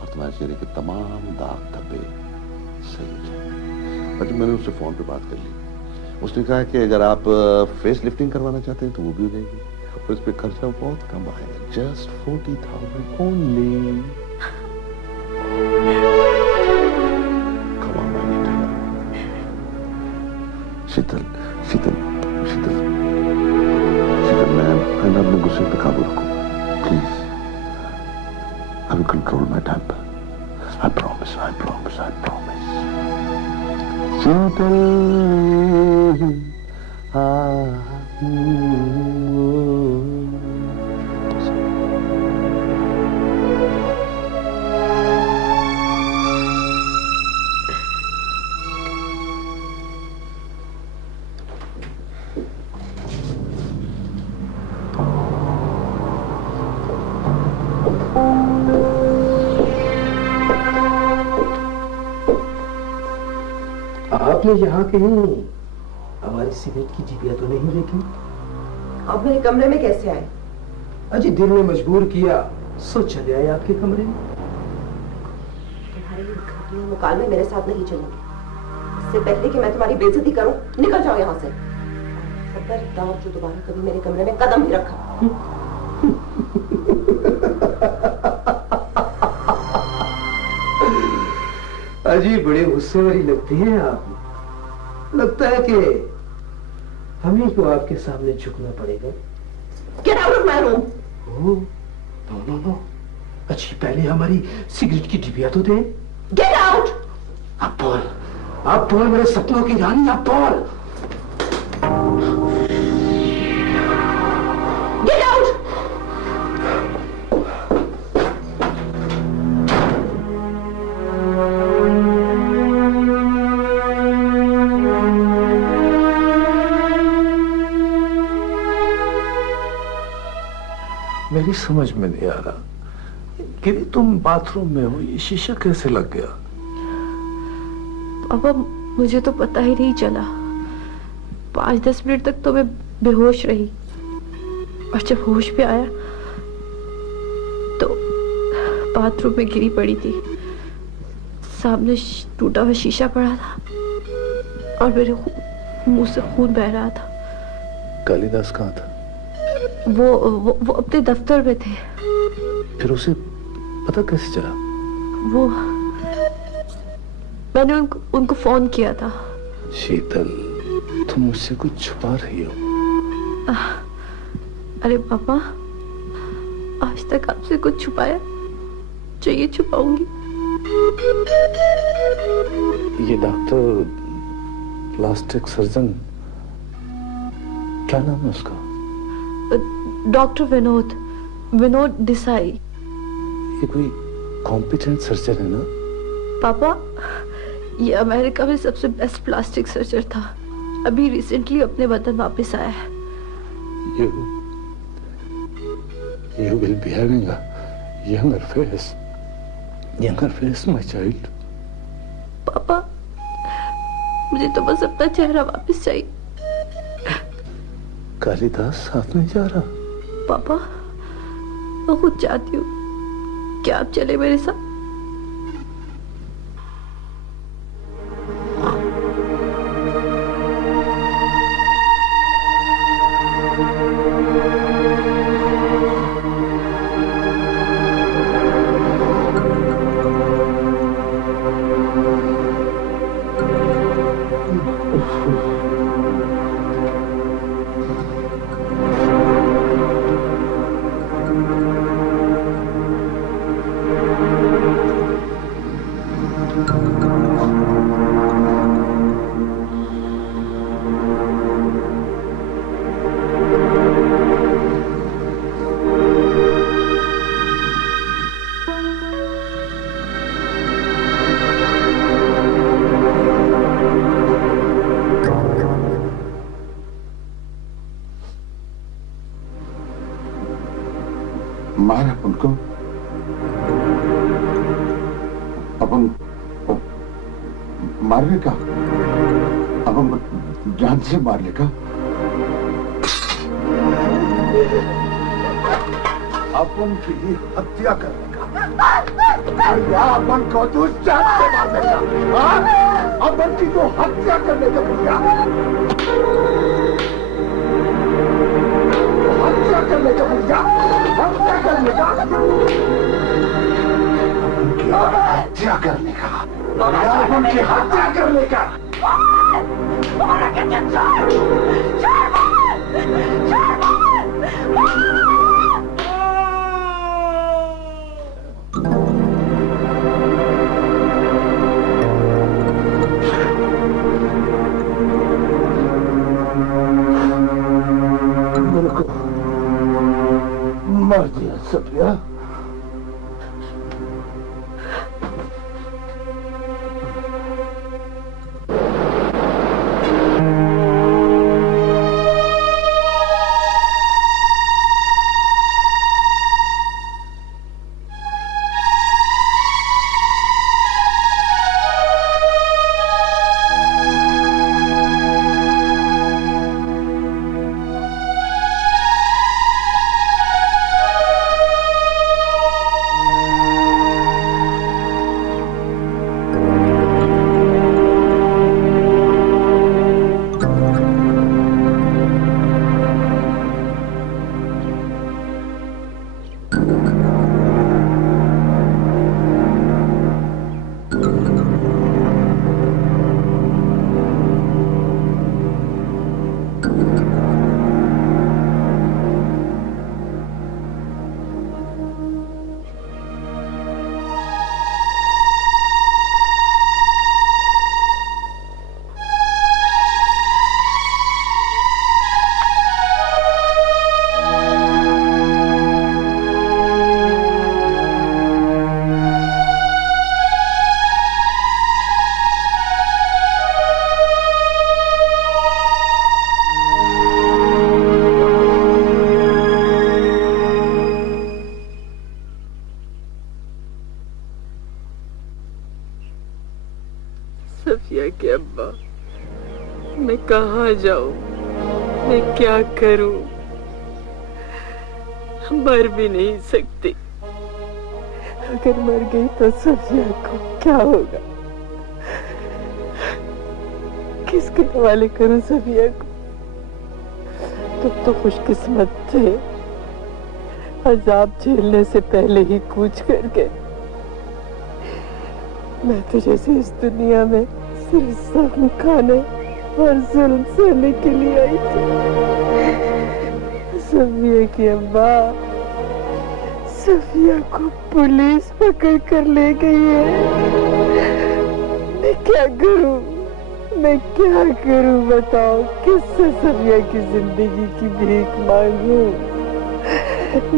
और तुम्हारे चेहरे के तमाम दाग धब्बे सही हो जाएंगे। और जब मैंने उससे फोन पे बात कर ली, उसने कहा कि अगर आप फेस लिफ्टिंग करवाना चाहते हैं तो वो भी हो जाएगी, और इस पे खर्चा बहुत कम आएगा, जस्ट 40,000 ओनली। शीतल शीतल शीतल शीतल, मैं अपने गुस्से पे काबू रखूंगा, please. I will control my temper, I promise, I promise, I promise. Sheetal आपने यहाँ कहीं हमारी सिगरेट की डिबिया तो नहीं देखी? आप मेरे कमरे में कैसे आए? अजी दिल ने मजबूर किया, सो चले आए आपके कमरे में। तुम्हारे ये मुकालमे मेरे साथ नहीं चलेंगे। इससे पहले कि मैं तुम्हारी बेइज्जती करूं, निकल जाओ यहाँ से। खबरदार जो दोबारा कभी मेरे कमरे में कदम भी रखा। अजीब बड़े गुस्से वाली लगती हैं आप। लगता है कि हम ही को आपके सामने झुकना पड़ेगा। Get out of my room! No. अच्छी पहले हमारी सिगरेट की डिबिया तो दे। Get out! आप बोल मेरे सपनों की रानी, आप बोल। Get out! मेरी समझ में नहीं आ रहा कि तुम बाथरूम में हो, ये शीशा कैसे लग गया? पापा मुझे तो पता ही नहीं चला। 5-10 मिनट तक तो मैं बेहोश रही और जब होश पे आया तो बाथरूम में गिरी पड़ी थी। सामने टूटा हुआ शीशा पड़ा था और मेरे मुंह से खून बह रहा था। कालिदास कहाँ था? वो अपने दफ्तर में थे। फिर उसे पता कैसे चला? वो मैंने उनको फोन किया था। शीतल, तुम मुझसे कुछ छुपा रही हो। अरे पापा, आज तक आपसे कुछ छुपाया जो ये छुपाऊंगी? ये डॉक्टर प्लास्टिक सर्जन, क्या नाम है उसका? डॉक्टर विनोद देसाई। ये कोई कॉम्पिटेंट सर्जन है ना? पापा, ये अमेरिका में सबसे बेस्ट प्लास्टिक सर्जन था। अभी रिसेंटली अपने वतन वापस आया है। You will be having a younger face, my child. पापा, मुझे तो बस अपना चेहरा वापस चाहिए। कालिदास साथ नहीं जा रहा? पापा, मैं खुद चाहती हूँ कि आप चले मेरे साथ। मार उनको, अपन मारने का, अपन जान से मारने का। अपन की हत्या करने का, या अपन को तो जान से मारने का। अपन की तो हत्या करने का भैया, हत्या करने का भैया, हत्या करने का, हत्या करने का, उनकी हत्या करने का। मर दिया सफिया। कहाँ जाऊं? मैं क्या करूं? मर भी नहीं सकती। अगर मर गई तो सफिया को क्या होगा? किसके हवाले करूं सफिया को? तुम तो खुशकिस्मत थे, अजाब झेलने से पहले ही कूच कर गए। मैं तो जैसे इस दुनिया में सिर्फ जख्म खाने और जुल्म सहने के लिए आई थी। सफिया की अम्मा, सफिया को पुलिस पकड़ कर ले गई है। मैं क्या करूं? मैं क्या करूं बताओ? किससे सफिया की जिंदगी की भीख मांगूं?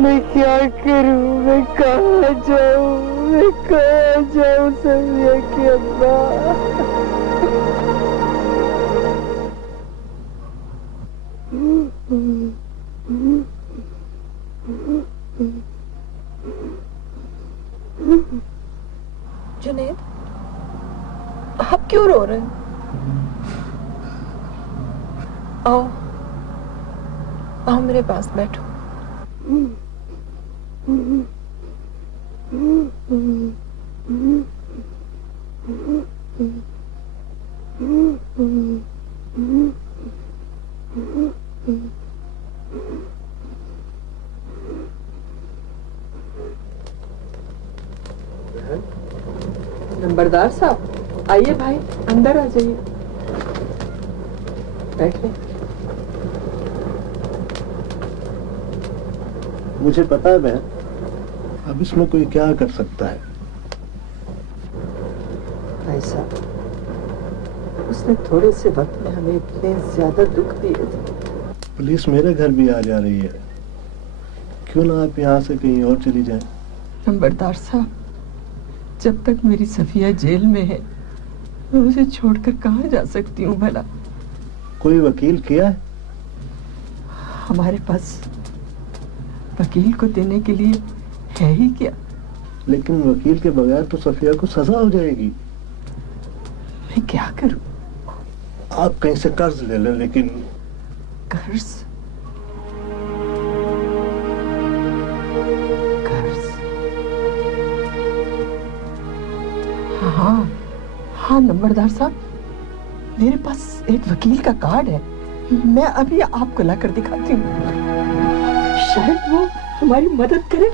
मैं क्या करूं? मैं कहाँ जाऊं? मैं कहाँ जाऊं सफिया की अम्मा? जुनैद, आप क्यों रो रहे हैं? आओ आओ मेरे पास बैठो। नंबरदार साहब, आइए भाई, अंदर आ जाइए, बैठिए। मुझे पता है बहन, अब इसमें कोई क्या कर सकता है। भाई साहब, उसने थोड़े से वक्त में हमें इतने ज्यादा दुख दिए थे। पुलिस मेरे घर भी आ जा रही है, क्यों ना आप यहाँ से कहीं और चली जाएं? नंबरदार साहब, जब तक मेरी सफिया जेल में है, मैं उसे छोड़कर कहाँ जा सकती हूँ भला? कोई वकील किया है? हमारे पास वकील को देने के लिए है ही क्या? लेकिन वकील के बगैर तो सफिया को सजा हो जाएगी। मैं क्या करूं? आप कहीं से कर्ज ले लें, लेकिन कर्ज? हाँ हाँ नंबरदार साहब, मेरे पास एक वकील का कार्ड है, मैं अभी आपको लाकर दिखाती हूँ, शायद वो हमारी मदद करे।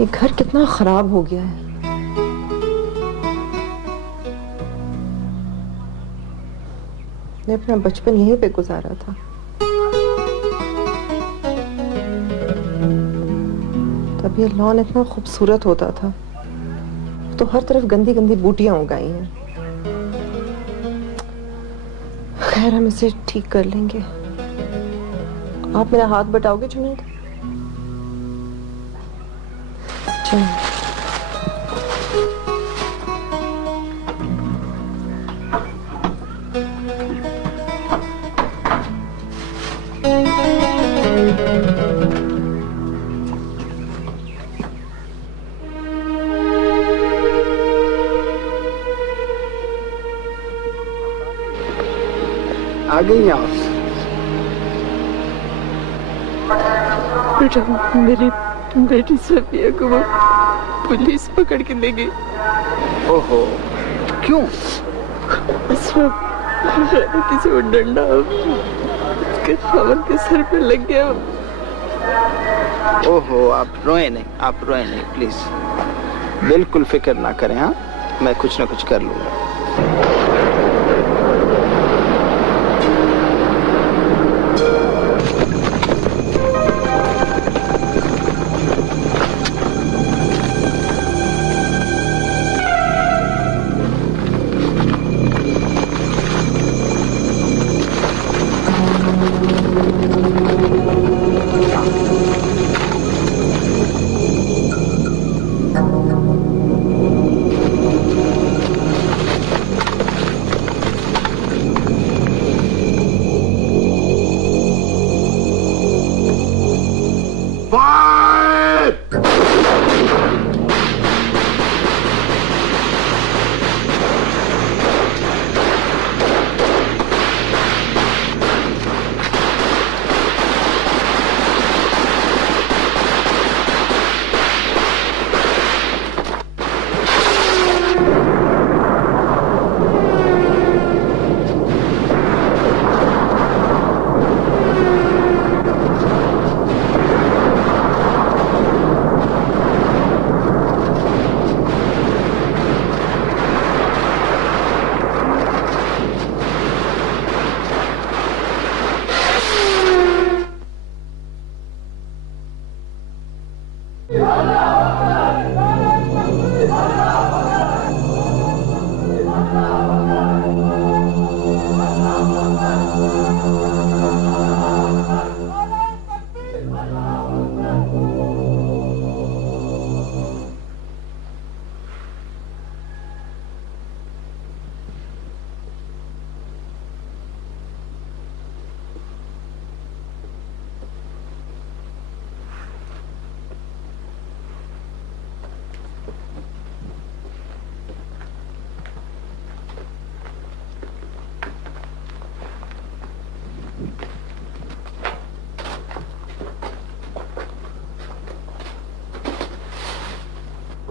ये घर कितना खराब हो गया है। मैं अपना बचपन यहीं पे गुजारा था। तब ये लॉन इतना खूबसूरत होता था, तो हर तरफ गंदी गंदी बूटियां उगाई हैं। खैर, हम इसे ठीक कर लेंगे। आप मेरा हाथ बटाओगे जुनैद? चलो। आ गई आप? बेटा, मेरी बेटी सफिया को वो पुलिस पकड़ के ले गई। ओहो, क्यों? गलती से वो डंडा उसके खबर के सर पे लग गया। ओहो, आप रोए नहीं, आप रोए नहीं, प्लीज बिल्कुल फिक्र ना करें। हाँ, मैं कुछ ना कुछ कर लूंगा।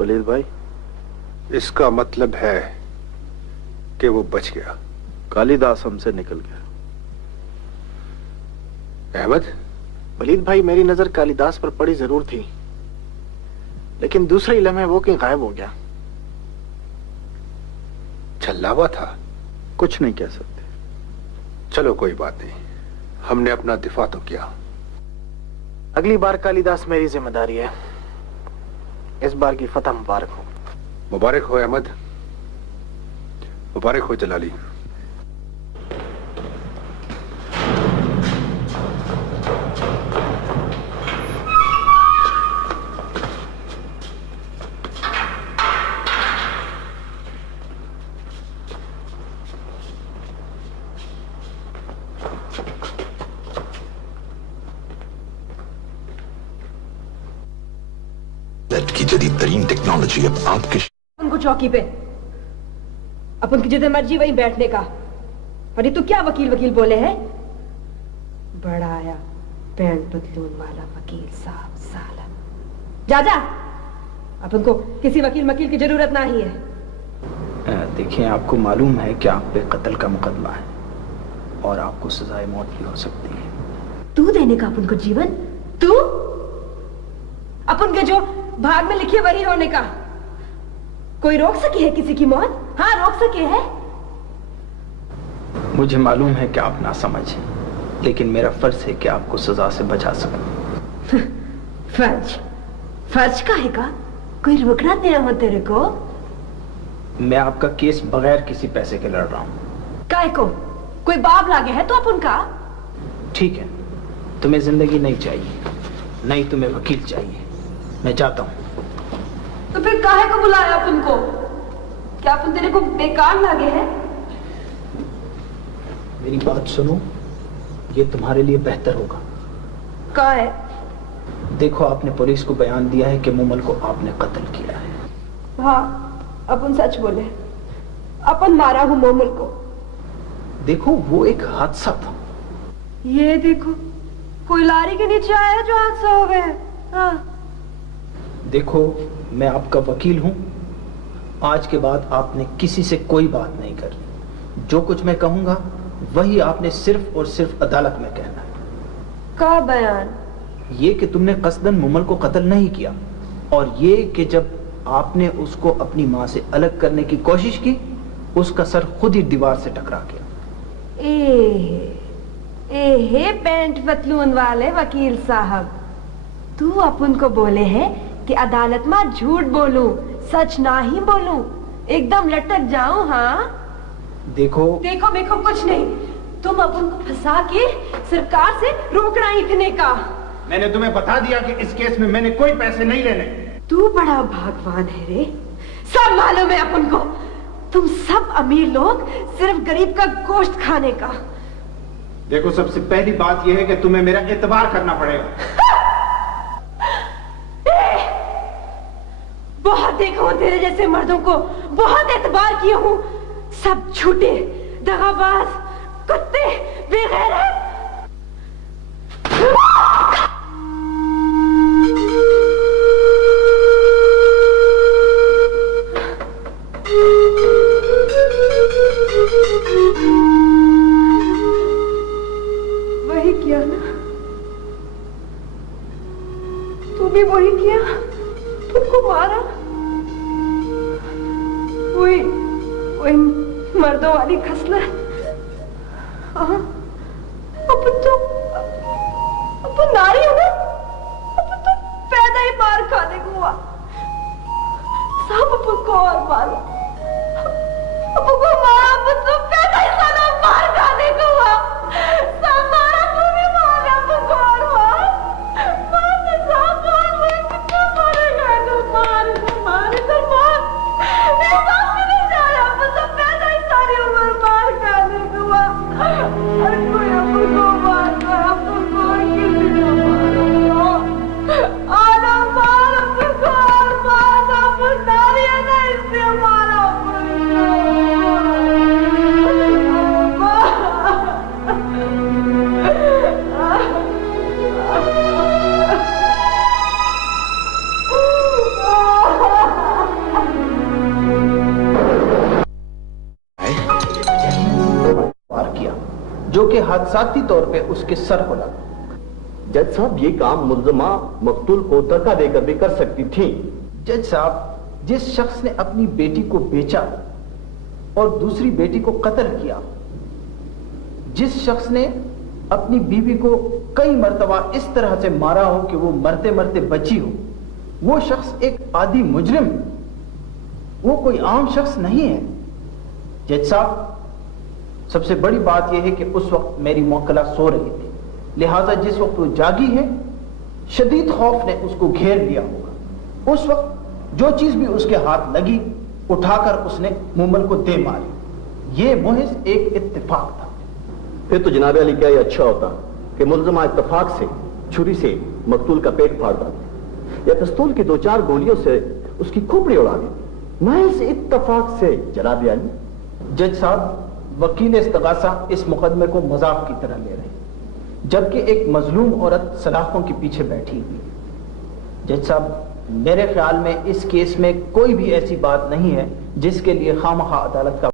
वलीद भाई, इसका मतलब है कि वो बच गया। कालिदास हमसे निकल गया। अहमद, वलीद भाई, मेरी नजर कालिदास पर पड़ी जरूर थी, लेकिन दूसरे ही लम्हे वो कहीं गायब हो गया। छल्लावा था। कुछ नहीं कह सकते। चलो कोई बात नहीं, हमने अपना दिफा तो किया। अगली बार कालिदास मेरी जिम्मेदारी है। इस बार की फतह मुबारक हो। मुबारक हो अहमद, मुबारक हो जलाली। की जदीद तरीन टेक्नोलॉजी अब आपके उनको चौकी पे अपन की जिधर मर्जी वहीं बैठने का। अरे तू क्या वकील वकील बोले हैं? बड़ा आया पैंट पतलून वाला वकील साहब साला। जा जा, अपन को किसी वकील वकील की जरूरत नहीं है। देखिए, आपको मालूम है कि आप पे कत्ल का मुकदमा है और आपको सजाए मौत भी हो सकती है। तू देने का अपन को जीवन? तू अपन के जो भाग में लिखे वही होने का। कोई रोक सके है किसी की मौत? हाँ, रोक सके है। मुझे मालूम है कि आप ना समझें, लेकिन मेरा फर्ज है कि आपको सजा से बचा सकूं। फर्ज? फर्ज काहे का? कोई रोकना तेरा हो तेरे को? मैं आपका केस बगैर किसी पैसे के लड़ रहा हूं। काहे को? कोई बाप लागे है तो अपन का? ठीक है, तुम्हें जिंदगी नहीं चाहिए, नहीं तुम्हें वकील चाहिए। मैं जाता हूं। तो फिर काहे को बुलाया अपन को? क्या अपन तेरे को बेकार लागे है? मेरी बात सुनो, ये तुम्हारे लिए बेहतर होगा। का है? देखो, आपने पुलिस को बयान दिया है कि मोमल को आपने कत्ल किया है। हाँ, अपन सच बोले, अपन मारा हूं मोमल को। देखो, वो एक हादसा था। ये देखो, कोई लारी के नीचे आया जो हादसा हो गया। हाँ। देखो, मैं आपका वकील हूं। आज के बाद आपने किसी से कोई बात नहीं करनी। जो कुछ मैं कहूंगा वही आपने सिर्फ और सिर्फ अदालत में कहना है। का बयान? ये कि तुमने कस्दन मोमल को कत्ल नहीं किया, और ये कि जब आपने उसको अपनी मां से अलग करने की कोशिश की, उसका सर खुद ही दीवार से टकरा गया। ए पैंट पतलून वाले वकील साहब, तू अपन को बोले है कि अदालत में झूठ बोलूं, सच ना ही बोलूं, एकदम लटक जाऊं। हाँ, देखो देखो कुछ नहीं। तुम अपन को फंसा के सरकार से रोकना इतने का। मैंने तुम्हें बता दिया कि इस केस में मैंने कोई पैसे नहीं लेने। तू बड़ा भागवान है रे, सब मालूम है अपन को। तुम सब अमीर लोग सिर्फ गरीब का गोश्त खाने का। देखो, सबसे पहली बात यह है कि तुम्हें मेरा एतबार करना पड़ेगा। बहुत देखा हूं तेरे जैसे मर्दों को, बहुत एतबार किया हूं। सब झूठे, दगाबाज, कुत्ते, बेगैरत। वही किया ना? तू भी वही किया? तुमको मारा? वही मर्दों वाली खसलत। हाँ, अपन नारी है ना? अपन तो पैदा ही मार खाने को हुआ। सब अपन को और मारो, अपन को मारा, अपन तो पैदा ही साला मार खाने को हुआ। सब मारा, तू भी मार, अपन को और मार। मार दे, सब मार, कितना मारेगा? तो मार, तो मार। मेरे पास भी नहीं जा रहा, अपन तो पैदा ही सारी उम्र मार खाने को हुआ। और कोई अपन को मार, अपन को किसी को मारो। आना मार, अपन को और मार, अपन नारियां ना इससे मारो अपन को। जो कि हादसाती तौर पे उसके सर को लगा। जज साहब, ये काम मुल्जमा मकतूल को धक्का देकर भी कर सकती थी। जज साहब, जिस शख्स ने अपनी बेटी को बेचा और दूसरी बेटी को कत्ल किया, जिस शख्स ने अपनी बीवी को कई मर्तबा इस तरह से मारा हो कि वो मरते मरते बची हो, वो शख्स एक आदी मुजरिम, वो कोई आम शख्स नहीं है। जज साहब, सबसे बड़ी बात यह है कि उस वक्त मेरी मौकला सो रही थी, लिहाजा जिस वक्त वो जागी है, शदीद खौफ ने उसको घेर लिया होगा। उस वक्त जो चीज भी उसके हाथ लगी उठाकर उसने मूमल को दे मारी। ये मुहिज एक इत्तेफाक था। फिर तो जनाब अली, क्या ये अच्छा होता कि मुल्जमा इत्तेफाक से छुरी से मकतूल का पेट फाड़ देते या पिस्तौल की 2-4 गोलियों से उसकी खोपड़ी उड़ा देते, महज इत्तेफाक से। जनाब अली। जज साहब, वकील इस्तगासा इस मुकदमे को मजाक की तरह ले रहे हैं, जबकि एक मजलूम औरत सलाखों के पीछे बैठी हुई है। जज साहब, मेरे ख्याल में इस केस में कोई भी ऐसी बात नहीं है जिसके लिए खामखा अदालत का